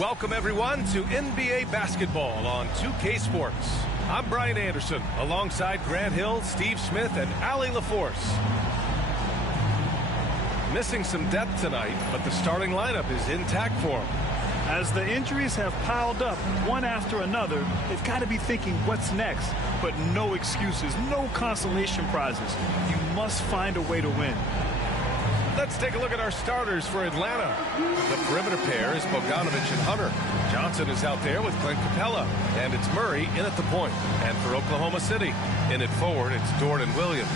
Welcome, everyone, to NBA basketball on 2K Sports. I'm Brian Anderson, alongside Grant Hill, Steve Smith, and Allie LaForce. Missing some depth tonight, but the starting lineup is intact for them. As the injuries have piled up one after another, they've got to be thinking what's next. But no excuses, no consolation prizes. You must find a way to win. Let's take a look at our starters for Atlanta. The perimeter pair is Bogdanovich and Hunter. Johnson is out there with Clint Capella, and it's Murray in at the point. And for Oklahoma City, in at forward, it's Dort and Williams.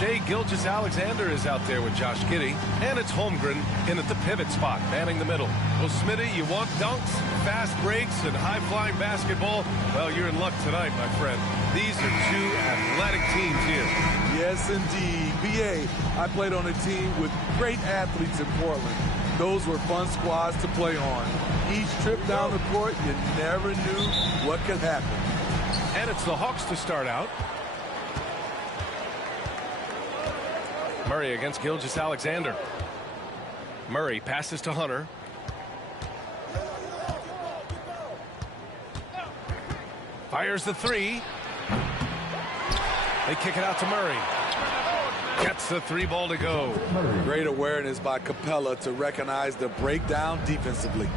Shai Gilgeous-Alexander is out there with Josh Giddey, and it's Holmgren in at the pivot spot, manning the middle. Well, Smitty, you want dunks, fast breaks, and high-flying basketball? Well, you're in luck tonight, my friend. These are two athletic teams here. Yes, indeed. BA, I played on a team with great athletes in Portland. Those were fun squads to play on. Each trip down the court, you never knew what could happen. And it's the Hawks to start out. Murray against Gilgeous-Alexander. Murray passes to Hunter. Fires the three. They kick it out to Murray. Gets the three ball to go. Great awareness by Capella to recognize the breakdown defensively.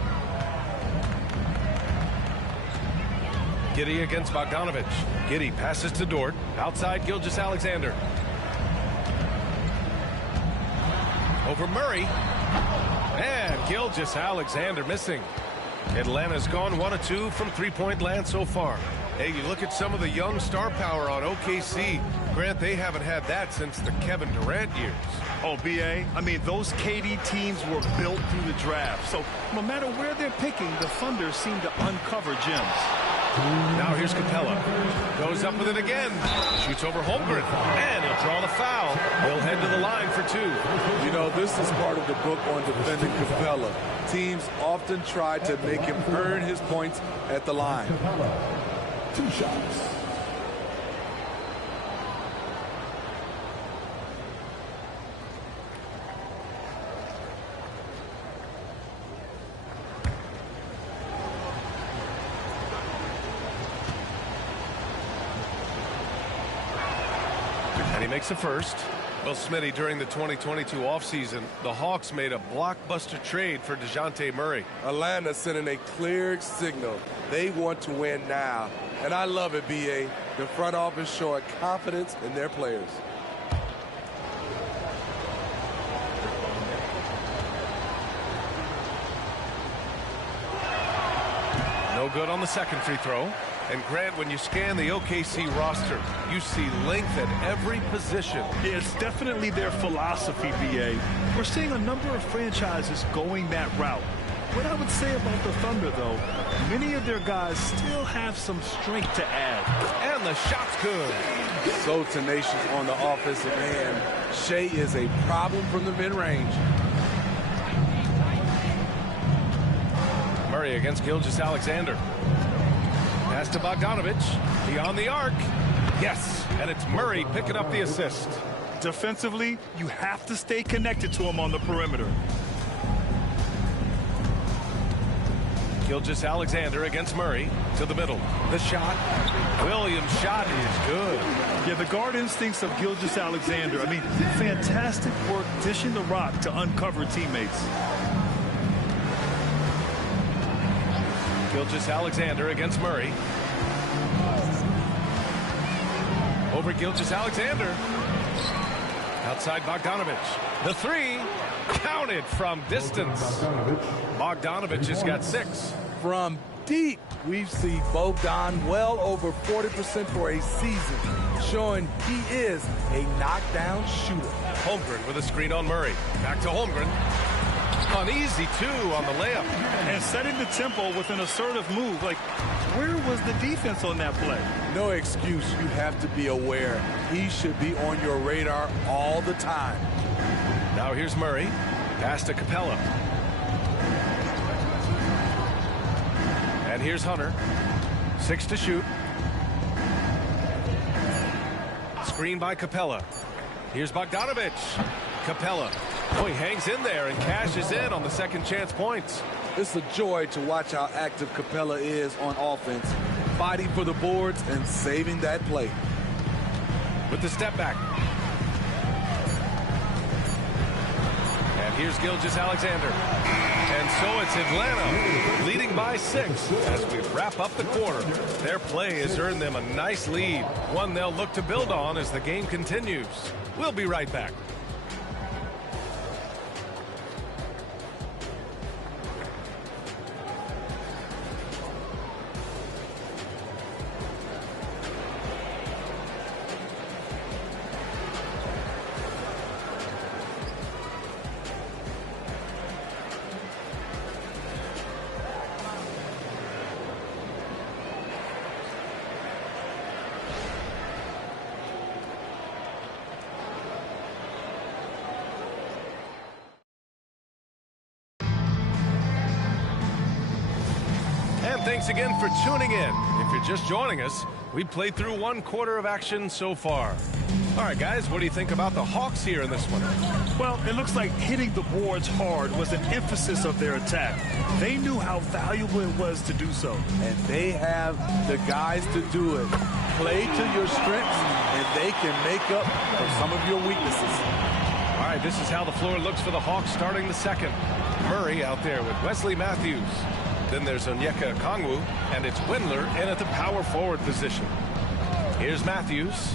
Giddey against Bogdanovich. Giddey passes to Dort. Outside Gilgeous-Alexander. Over Murray. And Gilgeous-Alexander missing. Atlanta's gone 1 of 2 from three-point land so far. Hey, you look at some of the young star power on OKC. Grant, they haven't had that since the Kevin Durant years. Oh, BA, I mean, those KD teams were built through the draft. So no matter where they're picking, the Thunder seem to uncover gems. Now here's Capella. Goes up with it again. Shoots over Holmgren. And he'll draw the foul. He'll head to the line for 2. You know, this is part of the book on defending Capella. Teams often try to make him earn his points at the line. 2 shots. And he makes the first. Well, Smitty, during the 2022 offseason, the Hawks made a blockbuster trade for DeJounte Murray. Atlanta sending a clear signal. They want to win now. And I love it, BA. The front office showing confidence in their players. No good on the second free throw. And Grant, when you scan the OKC roster, you see length at every position. Yeah, it's definitely their philosophy, BA. We're seeing a number of franchises going that route. What I would say about the Thunder, though, many of their guys still have some strength to add. And the shot's good. So tenacious on the offensive end. Shai is a problem from the mid-range. Murray against Gilgeous-Alexander. Pass to Bogdanovich. Beyond the arc. Yes, and it's Murray picking up the assist. Defensively, you have to stay connected to him on the perimeter. Gilgeous-Alexander against Murray to the middle. The shot. Williams' shot is good. Yeah, the guard instincts of Gilgeous-Alexander. I mean, fantastic work dishing the rock to uncover teammates. Gilgeous-Alexander against Murray. Over Gilgeous-Alexander. Outside Bogdanovich. The three. Counted from distance. Bogdanovich has got 6. From deep, we've seen Bogdan well over 40% for a season, showing he is a knockdown shooter. Holmgren with a screen on Murray. Back to Holmgren. Uneasy, too, on the layup. And setting the tempo with an assertive move. Like, where was the defense on that play? No excuse. You have to be aware. He should be on your radar all the time. Now here's Murray. Pass to Capella. And here's Hunter. 6 to shoot. Screen by Capella. Here's Bogdanovich. Capella. Oh, he hangs in there and cashes in on the second chance points. It's a joy to watch how active Capella is on offense, fighting for the boards and saving that play. With the step back. And here's Gilgeous-Alexander. And so it's Atlanta leading by 6 as we wrap up the quarter. Their play has earned them a nice lead, one they'll look to build on as the game continues. We'll be right back. Thanks again for tuning in. If you're just joining us, we played through 1 quarter of action so far. All right, guys, what do you think about the Hawks here in this one? Well, it looks like hitting the boards hard was an emphasis of their attack. They knew how valuable it was to do so. And they have the guys to do it. Play to your strengths, and they can make up for some of your weaknesses. All right, this is how the floor looks for the Hawks starting the second. Murray out there with Wesley Matthews. Then there's Onyeka Okongwu, and it's Windler in at the power forward position. Here's Matthews.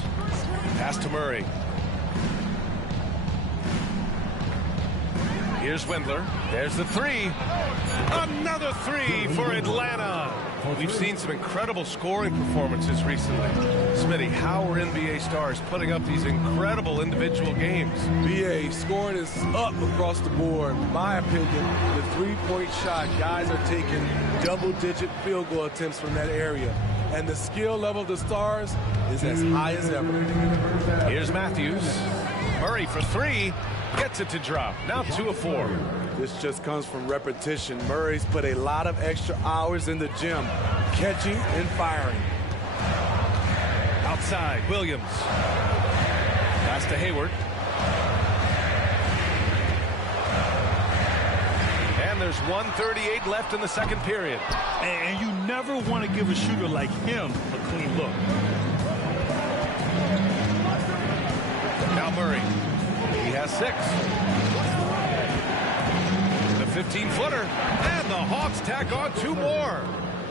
Pass to Murray. Here's Windler. There's the 3. Another 3 for Atlanta. We've seen some incredible scoring performances recently. Smitty, how are NBA stars putting up these incredible individual games? BA, scoring is up across the board. In my opinion, the three-point shot, guys are taking double-digit field goal attempts from that area. And the skill level of the stars is as high as ever. Here's Matthews. Murray for 3. Gets it to drop. Now 2 of 4. This just comes from repetition. Murray's put a lot of extra hours in the gym, catching and firing. Outside, Williams. Pass to Hayward. And there's 1:38 left in the second period. And you never want to give a shooter like him a clean look. Now Murray. He has 6. The 15-footer. And the Hawks tack on 2 more.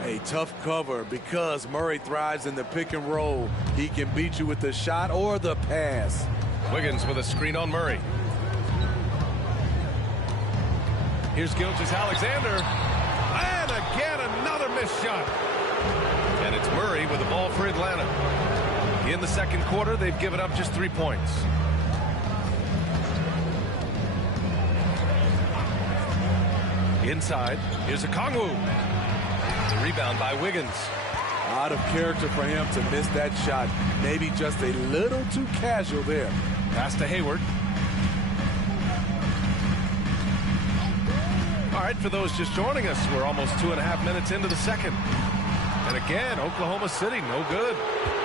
A tough cover because Murray thrives in the pick and roll. He can beat you with the shot or the pass. Wiggins with a screen on Murray. Here's Gilgeous-Alexander. And again, another missed shot. And it's Murray with the ball for Atlanta. In the second quarter, they've given up just 3 points. Inside, here's Okongwu. Rebound by Wiggins. Out of character for him to miss that shot. Maybe just a little too casual there. Pass to Hayward. All right, for those just joining us, we're almost 2.5 minutes into the second. And again, Oklahoma City, no good.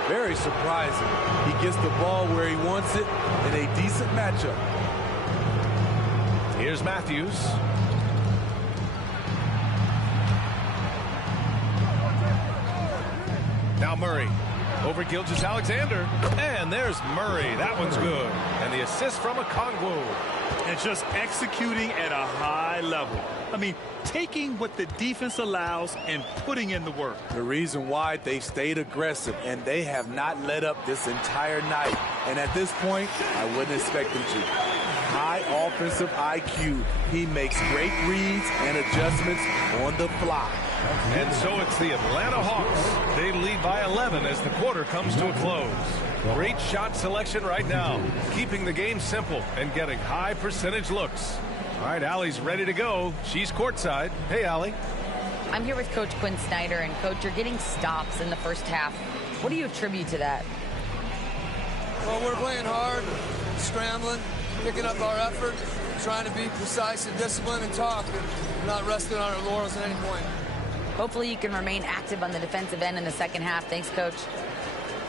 Very surprising. He gets the ball where he wants it in a decent matchup. Here's Matthews. Now Murray. Over Gilgeous-Alexander. And there's Murray. That one's good. And the assist from Okongwu. And just executing at a high level. I mean, taking what the defense allows and putting in the work. The reason why they stayed aggressive, and they have not let up this entire night. And at this point, I wouldn't expect them to. High offensive IQ. He makes great reads and adjustments on the fly. And so it's the Atlanta Hawks. They lead by 11 as the quarter comes to a close. Great shot selection right now, keeping the game simple and getting high percentage looks. All right, Allie's ready to go. She's courtside. Hey, Allie. I'm here with Coach Quinn Snyder, and Coach, you're getting stops in the first half. What do you attribute to that? Well, we're playing hard, scrambling, picking up our effort, trying to be precise and disciplined and talk, and not resting on our laurels at any point. Hopefully you can remain active on the defensive end in the second half. Thanks, Coach.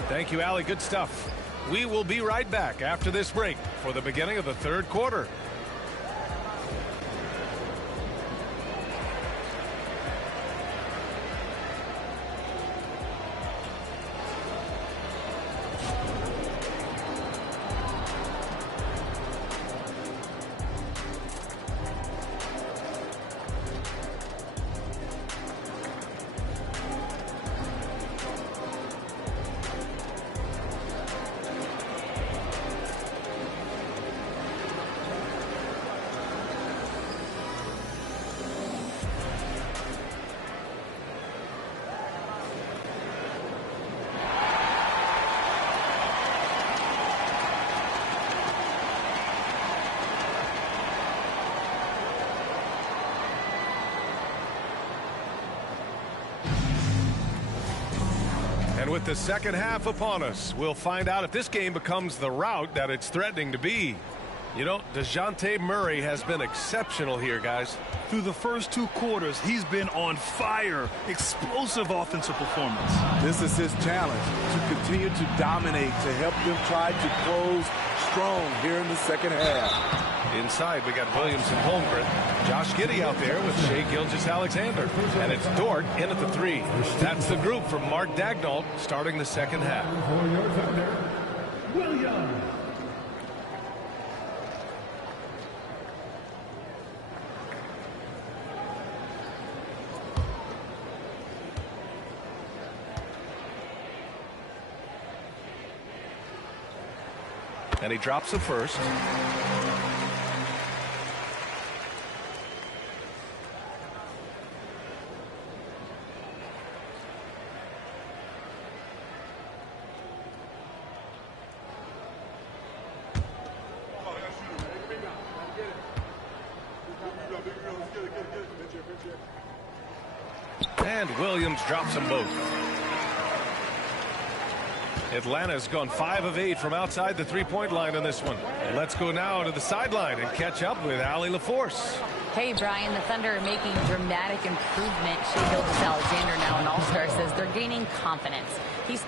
Thank you, Allie. Good stuff. We will be right back after this break for the beginning of the third quarter. And with the second half upon us, we'll find out if this game becomes the rout that it's threatening to be. You know, DeJounte Murray has been exceptional here, guys. Through the first two quarters, he's been on fire. Explosive offensive performance. This is his challenge, to continue to dominate, to help them try to close strong here in the second half. Inside, we got Williams and Holmgren. Josh Giddey out there with Shai Gilgeous-Alexander. And it's Dort in at the three. That's the group from Mark Daigneault starting the second half. For your defender, Williams. And he drops the first. And Williams drops them both. Atlanta's gone 5 of 8 from outside the three-point line on this one. Let's go now to the sideline and catch up with Allie LaForce. Hey, Brian, the Thunder are making dramatic improvement. Shai Gilgeous-Alexander, now an all-star, says they're gaining confidence. He's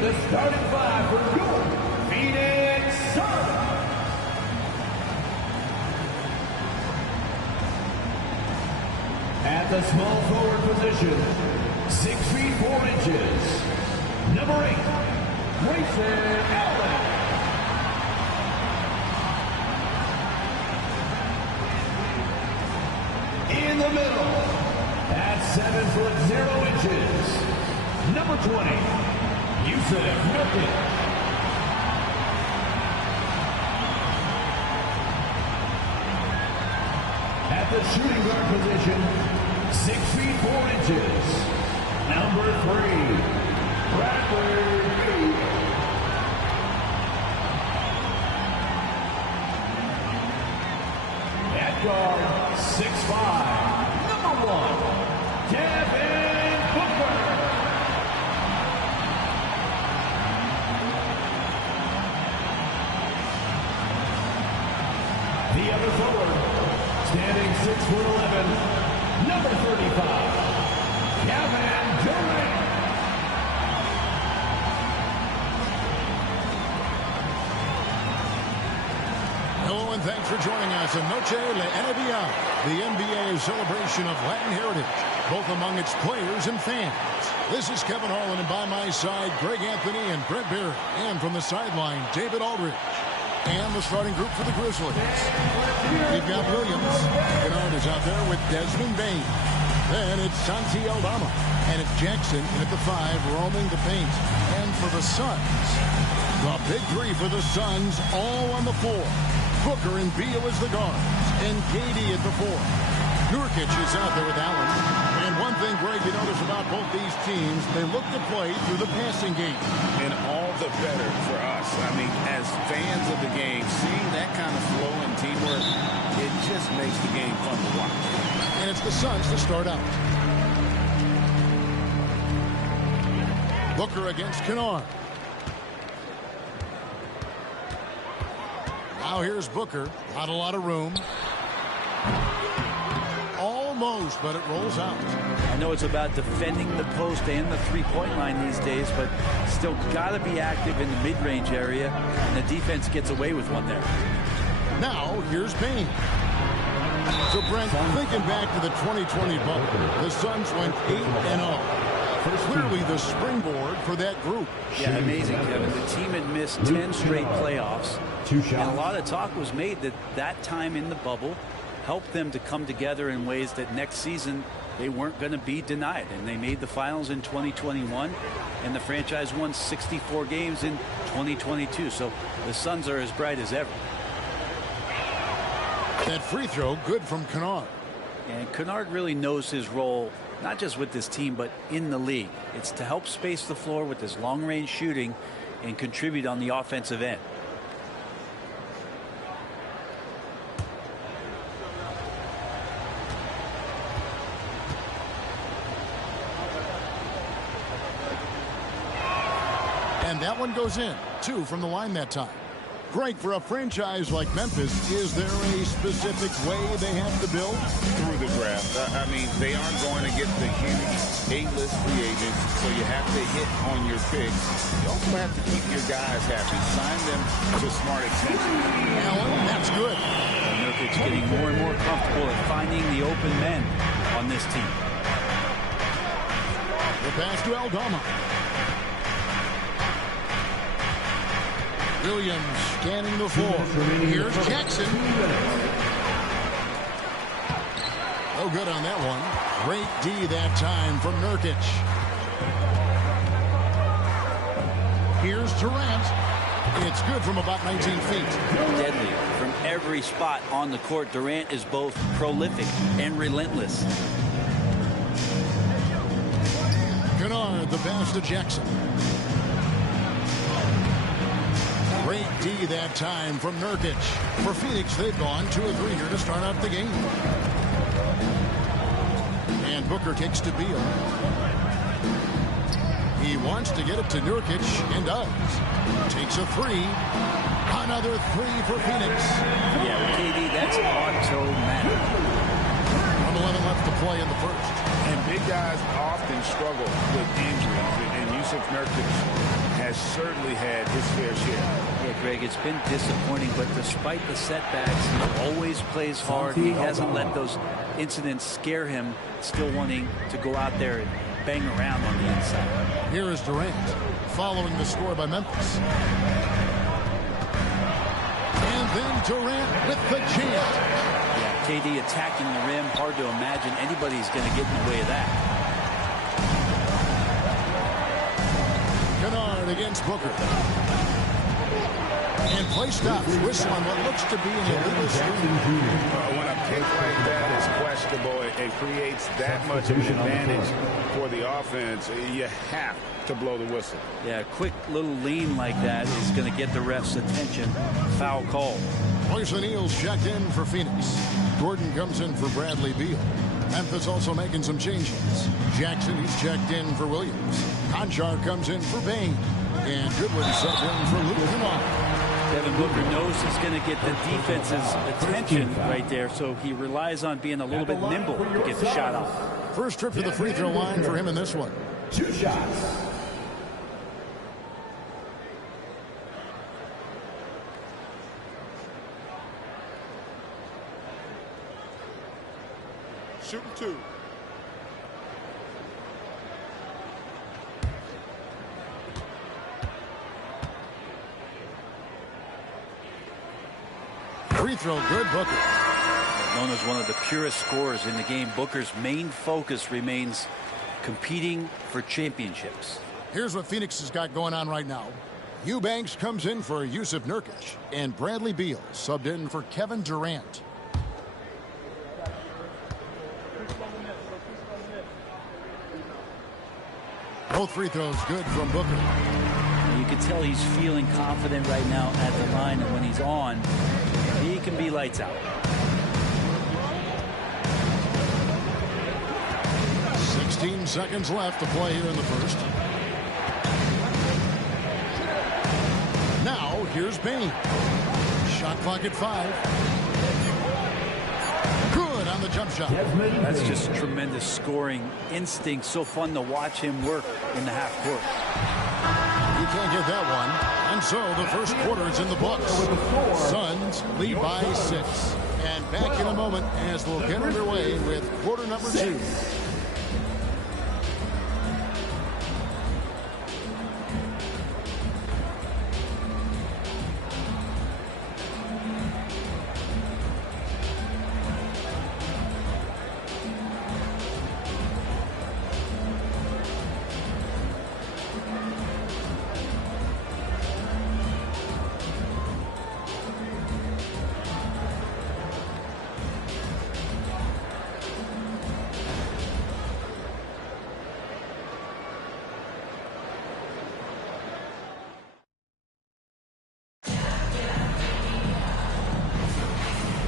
the starting five for your Phoenix Suns. At the small forward position, 6 feet 4 inches, number 8, Grayson Allen. In the middle, at 7 foot 0 inches, number 20, Yusuf Nurkic. At the shooting guard position, 6 feet 4 inches, number 3, Bradley Beal. At guard, 6'5", number 1, Devin Booker. The other forward, standing 6'11", number 35, Kevin Durant. Hello and thanks for joining us in Noche La NBA, the NBA's celebration of Latin heritage, both among its players and fans. This is Kevin Harlan, and by my side, Greg Anthony and Brent Barry, and from the sideline, David Aldridge. And the starting group for the Grizzlies. We've got Williams. Kennard is out there with Desmond Bain. Then it's Santi Aldama. And it's Jackson at the 5 roaming the paint. And for the Suns, the big three for the Suns all on the floor. Booker and Beal as the guards. And KD at the 4. Nurkic is out there with Allen. And one thing, Greg, you notice about both these teams, they look to play through the passing game. And all the better for us. I mean, as fans of the game, seeing that kind of flow and teamwork, it just makes the game fun to watch. And it's the Suns to start out. Booker against Kennard. Now here's Booker. Not a lot of room. Almost, but it rolls out. I know it's about defending the post and the three-point line these days, but still got to be active in the mid-range area, and the defense gets away with one there. Now, here's Payne. So, Brent, thinking back to the 2020 bubble, the Suns went 8-0. Clearly the springboard for that group. Yeah, amazing, Kevin. The team had missed 10 straight playoffs, and a lot of talk was made that time in the bubble helped them to come together in ways that next season they weren't going to be denied. And they made the finals in 2021, and the franchise won 64 games in 2022. So the Suns are as bright as ever. That free throw, good from Kennard. And Kennard really knows his role, not just with this team, but in the league. It's to help space the floor with his long-range shooting and contribute on the offensive end. And that one goes in. 2 from the line that time. Great for a franchise like Memphis. Is there a specific way they have to build? Through the draft. I mean, they aren't going to get the huge A-list free agents, so you have to hit on your picks. You also have to keep your guys happy. Sign them to smart extensions. Allen, that's good. Nurkic's getting more and more comfortable at finding the open men on this team. The pass to Aldama. Williams scanning the floor. Here's Jackson. No good on that one. Great D that time from Nurkic. Here's Durant. It's good from about 19 feet. Deadly. From every spot on the court, Durant is both prolific and relentless. Kennard, the pass to Jackson. Great D that time from Nurkic. For Phoenix, they've gone 2 of 3 here to start out the game. And Booker kicks to Beal. He wants to get it to Nurkic and does. Takes a 3. Another 3 for Phoenix. Yeah, with KD, that's automatic. 1:11 left to play in the first. And big guys often struggle with injuries, and Yusuf Nurkic has certainly had his fair share. Yeah, Greg, it's been disappointing, but despite the setbacks, he always plays hard. He hasn't let those incidents scare him, still wanting to go out there and bang around on the inside. Here is Durant, following the score by Memphis. And then Durant with the jam. Yeah, KD attacking the rim. Hard to imagine anybody's going to get in the way of that. Kennard against Booker. And play stops. Whistle on what looks to be an illegal screen. When a pick like that is questionable, it creates that much of an advantage for the offense. You have to blow the whistle. Yeah, a quick little lean like that is going to get the ref's attention. Foul call. Royce O'Neal's checked in for Phoenix. Gordon comes in for Bradley Beal. Memphis also making some changes. Jackson, he's checked in for Williams. Conchar comes in for Bain. And Goodwin subbed in for Luke Kennard. Devin Booker knows he's going to get the defense's attention right there, so he relies on being a little bit nimble to get the shot off. First trip to the free throw line for him in this one. 2 shots. Shooting 2. Free throw good, Booker. Known as one of the purest scorers in the game, Booker's main focus remains competing for championships. Here's what Phoenix has got going on right now. Eubanks comes in for Yusuf Nurkic, and Bradley Beal subbed in for Kevin Durant. Both free throws good from Booker. You can tell he's feeling confident right now at the line, and when he's on, he can be lights out. 16 seconds left to play here in the first. Now, here's Bain. Shot clock at 5. Good on the jump shot. That's just tremendous scoring instinct. So fun to watch him work in the half court. You can't get that one. And so the first quarter is in the books. Suns lead by 6. And back in a moment as we'll get underway with quarter number 2.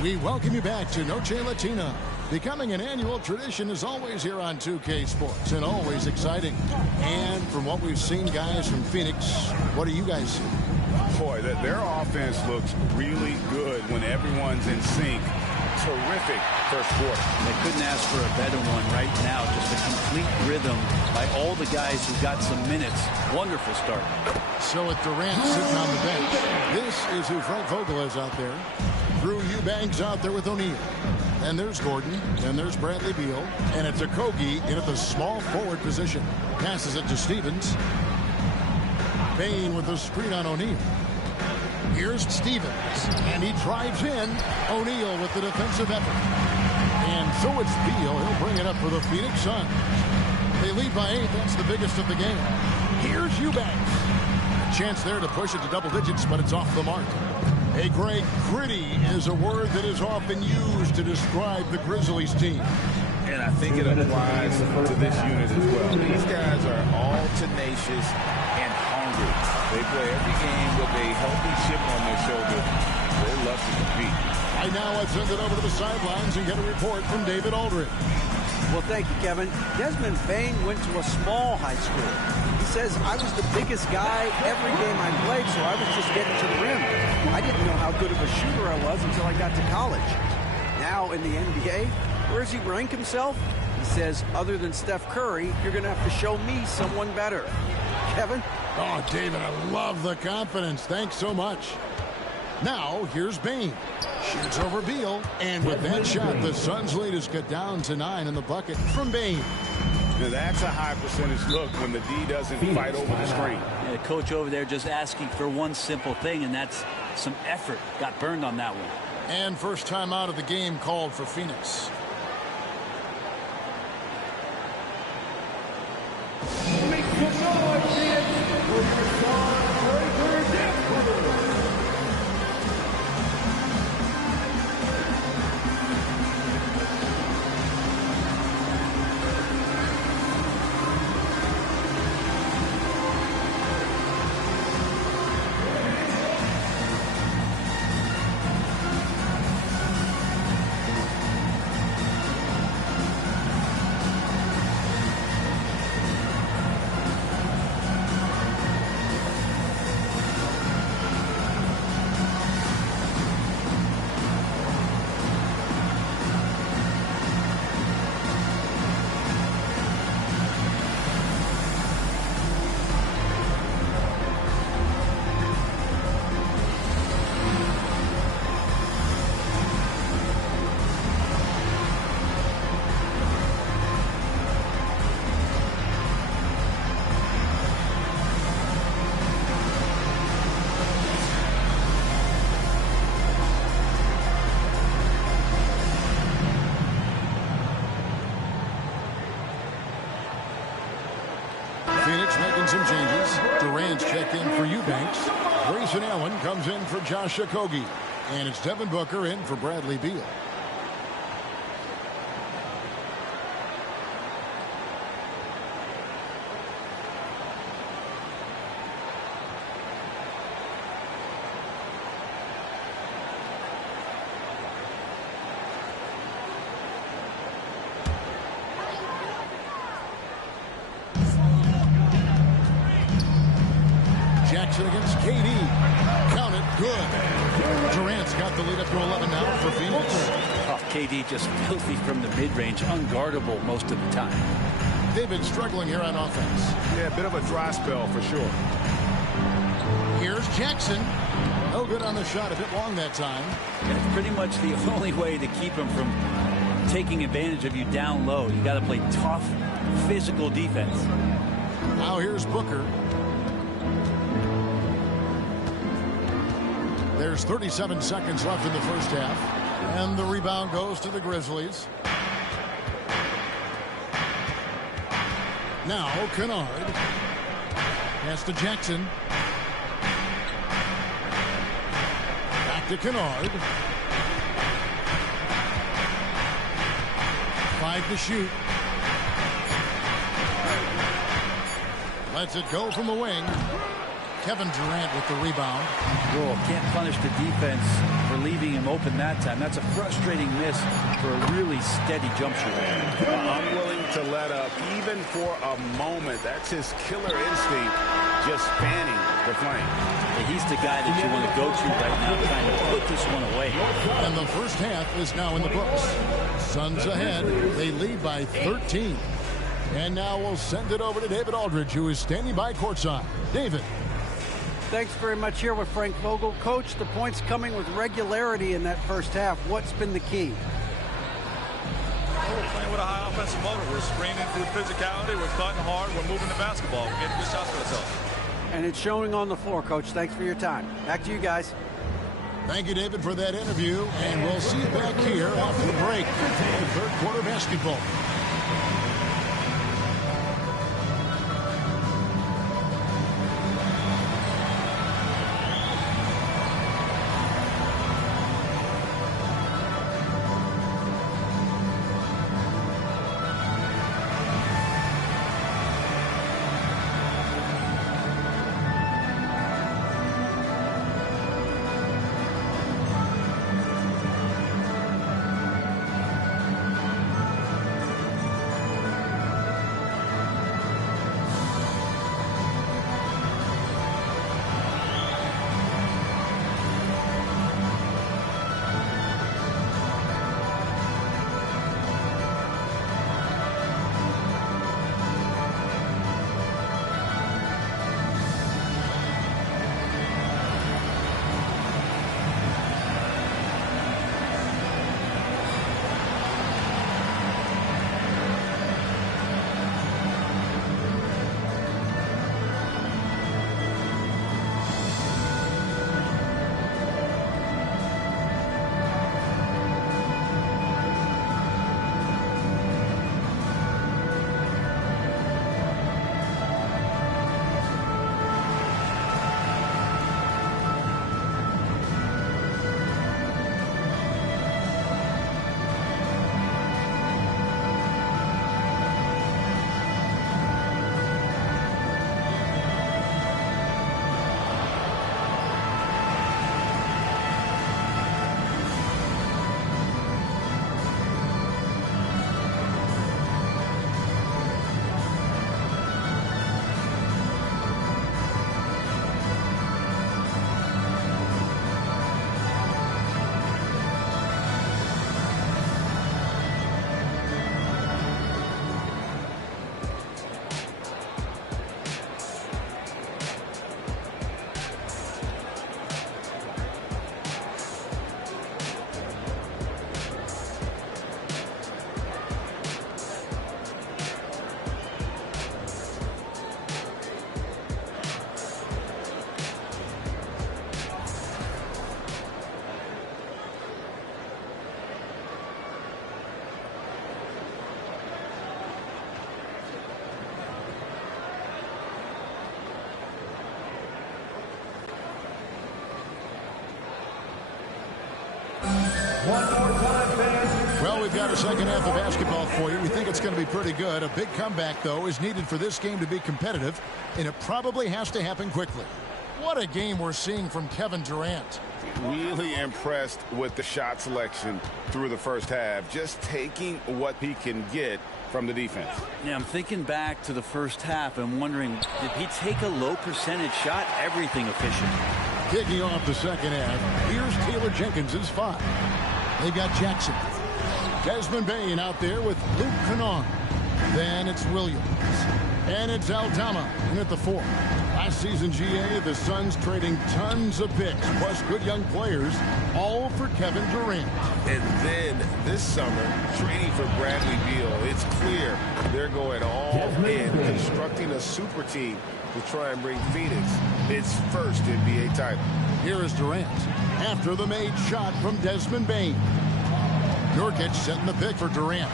We welcome you back to Noche Latina. Becoming an annual tradition is always here on 2K Sports and always exciting. And from what we've seen, guys, from Phoenix, what do you guys see? Boy, their offense looks really good when everyone's in sync. Terrific first quarter. They couldn't ask for a better one right now. Just a complete rhythm by all the guys who got some minutes. Wonderful start. So with Durant sitting on the bench, this is who Frank Vogel is out there. Drew Eubanks out there with O'Neal. And there's Gordon. And there's Bradley Beal. And it's Okogie in at the small forward position. Passes it to Stevens. Bain with the screen on O'Neal. Here's Stevens. And he drives in. O'Neal with the defensive effort. And so it's Beal. He'll bring it up for the Phoenix Suns. They lead by 8. That's the biggest of the game. Here's Eubanks. A chance there to push it to double digits, but it's off the mark. Hey, Greg, gritty is a word that is often used to describe the Grizzlies team. And I think it applies to this unit as well. These guys are all tenacious and hungry. They play every game with a healthy chip on their shoulder. They love to compete. Right now, let's send it over to the sidelines and get a report from David Aldridge. Well, thank you, Kevin. Desmond Bain went to a small high school. He says, I was the biggest guy every game I played, so I was just getting to the rim. I didn't know how good of a shooter I was until I got to college. now in the NBA. Where does he rank himself? He says, other than Steph Curry, you're going to have to show me someone better. Kevin? Oh, David, I love the confidence. Thanks so much. Now, here's Bain. Shoots over Beal, and with that shot, the Suns' lead is cut down to 9 in the bucket from Bain. Now that's a high percentage look when the D doesn't fight over the screen. Yeah, the coach over there just asking for one simple thing, and that's some effort. Got burned on that one. And first time out of the game called for Phoenix. Make some noise, kids, for your Star Denver. Phoenix making some changes. Durant's checked in for Eubanks. Grayson Allen comes in for Josh Okogie. And it's Devin Booker in for Bradley Beal. Jackson against KD. Count it. Good. Durant's got the lead up to 11 now for Phoenix. Oh, KD just filthy from the mid-range, unguardable most of the time. They've been struggling here on offense. Yeah, a bit of a dry spell for sure. Here's Jackson. No good on the shot, a bit long that time. It's pretty much the only way to keep him from taking advantage of you down low. You got to play tough, physical defense. Now here's Booker. There's 37 seconds left in the first half. And the rebound goes to the Grizzlies. Now Kennard. Pass to Jackson. Back to Kennard. 5 to shoot. Lets it go from the wing. Kevin Durant with the rebound. Oh, can't punish the defense for leaving him open that time. That's a frustrating miss for a really steady jump shooter. Unwilling to let up even for a moment. That's his killer instinct, just fanning the flame. Yeah, he's the guy that you want to go to right now, trying to put this one away. And the first half is now in the books. Suns ahead. They lead by 13. And now we'll send it over to David Aldridge, who is standing by courtside. David. Thanks very much. Here with Frank Vogel. Coach, the points coming with regularity in that first half. What's been the key? Well, we're playing with a high offensive motor. We're screening through physicality. We're cutting hard. We're moving the basketball. We're getting good shots for ourselves. And it's showing on the floor, Coach. Thanks for your time. Back to you guys. Thank you, David, for that interview. And we'll see you back here after the break. Third quarter basketball. One more time, fans. Well, we've got a second half of basketball for you. We think it's going to be pretty good. A big comeback, though, is needed for this game to be competitive, and it probably has to happen quickly. What a game we're seeing from Kevin Durant. Really impressed with the shot selection through the first half, just taking what he can get from the defense. Yeah, I'm thinking back to the first half and wondering, did he take a low percentage shot? Everything efficient. Kicking off the second half, here's Taylor Jenkins' 5. They've got Jackson. Desmond Bain out there with Luke Kennard. Then it's Williams. And it's Aldama in at the 4. Last season, GA, the Suns trading tons of picks, plus good young players, all for Kevin Durant. And then this summer, trading for Bradley Beal, it's clear they're going all in, constructing a super team to try and bring Phoenix its first NBA title. Here is Durant after the made shot from Desmond Bain. Nurkic setting the pick for Durant.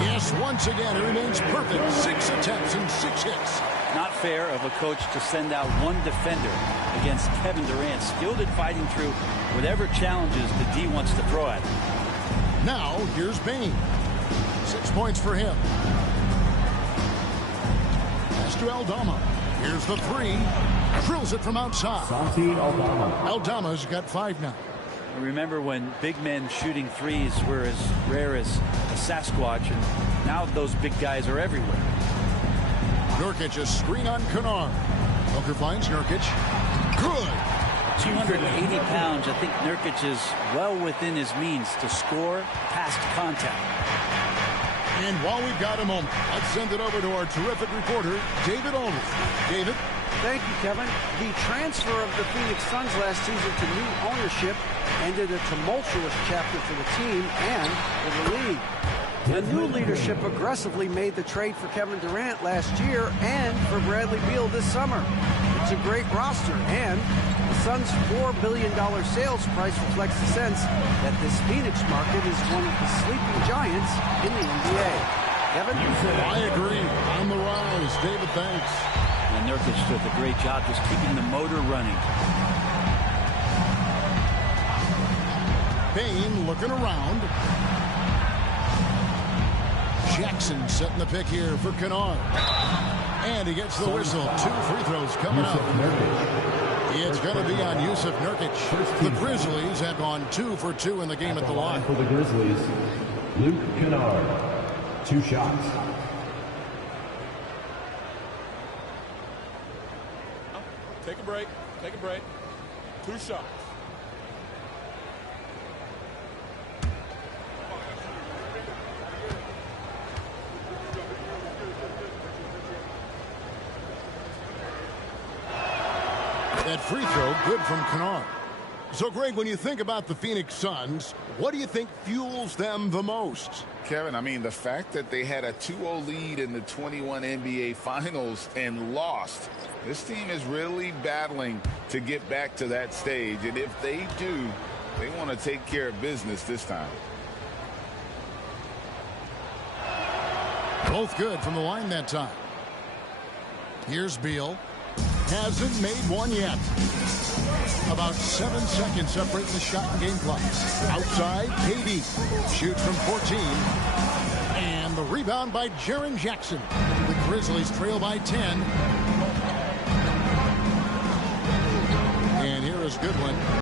Yes, once again, it remains perfect. 6 attempts and 6 hits. Not fair of a coach to send out one defender against Kevin Durant, skilled at fighting through whatever challenges the D wants to throw at him. Now, here's Bain. 6 points for him. Pass to Aldama. Here's the 3. Drills it from outside. Aldama's got 5 now. I remember when big men shooting threes were as rare as a Sasquatch, and now those big guys are everywhere. Nurkic a screen on Kennard. Booker finds Nurkic. Good. 280 pounds. I think Nurkic is well within his means to score past contact. And while we've got a moment, let's send it over to our terrific reporter, David Aldridge. David? Thank you, Kevin. The transfer of the Phoenix Suns last season to new ownership ended a tumultuous chapter for the team and for the league. The new leadership aggressively made the trade for Kevin Durant last year and for Bradley Beal this summer. It's a great roster, and the Suns' $4 billion sales price reflects the sense that this Phoenix market is one of the sleeping giants in the NBA. Kevin? I agree. On the rise. David, thanks. And Nurkic did a great job just keeping the motor running. Bain looking around. Jackson setting the pick here for Kennard. And he gets the whistle. 2 free throws coming up. It's going to be on Yusuf Nurkic. The Grizzlies have gone 2 for 2 in the game at the line. For the Grizzlies, Luke Kennard. 2 shots. Take a break. Take a break. 2 shots. That free throw good from Kennard. So, Greg, when you think about the Phoenix Suns, what do you think fuels them the most? Kevin, I mean, the fact that they had a 2-0 lead in the 21 NBA Finals and lost. This team is really battling to get back to that stage. And if they do, they want to take care of business this time. Both good from the line that time. Here's Beal. Hasn't made one yet. About 7 seconds separating the shot and game clock. Outside, KD shoots from 14. And the rebound by Jaren Jackson. The Grizzlies trail by 10. And here is Goodwin.